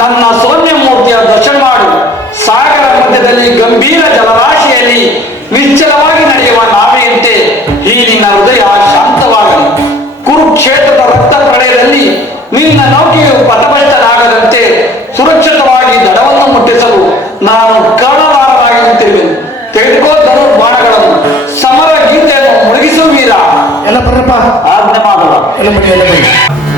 ನನ್ನ ಸೌಮ್ಯ ಮೂರ್ತಿಯ ದರ್ಶನ ಮಾಡು. ಸಾಗರ ಮಧ್ಯದಲ್ಲಿ ಗಂಭೀರ ಜಲರಾಶಿಯಲ್ಲಿ ನಿಶ್ಚಲವಾಗಿ ನಡೆಯುವ ನಾವೆಯಂತೆ ಈ ನಿನ್ನ ಹೃದಯ ಶಾಂತವಾಗಲಿ. ಕುರುಕ್ಷೇತ್ರದ ರಕ್ತ ಪ್ರಳಯದಲ್ಲಿ ನಿನ್ನ ನೌಕೆಯು ಪಥಭ್ರಷ್ಟನಾಗದಂತೆ ಸುರಕ್ಷಿತವಾಗಿ ದಡವನ್ನು ಮುಟ್ಟಿಸಲು ನಾನು ಕರ್ಣಧಾರನಾಗಿ ನಿಂತಿರುವೆನು. ತೆಗೆದುಕೋ ಧನುರ್ಬಾಣಗಳನ್ನು, ಸಮರ ಗೀತೆಯನ್ನು ಮುಳುಗಿಸುವ ವೀರ. ಎಲ್ಲ ಬರ್ರಪ್ಪ, ಆಜ್ಞೆ ಮಾಡುವ. ಎಲ್ಲ ಬನ್ನಿ, ಎಲ್ಲ ಬನ್ನಿ.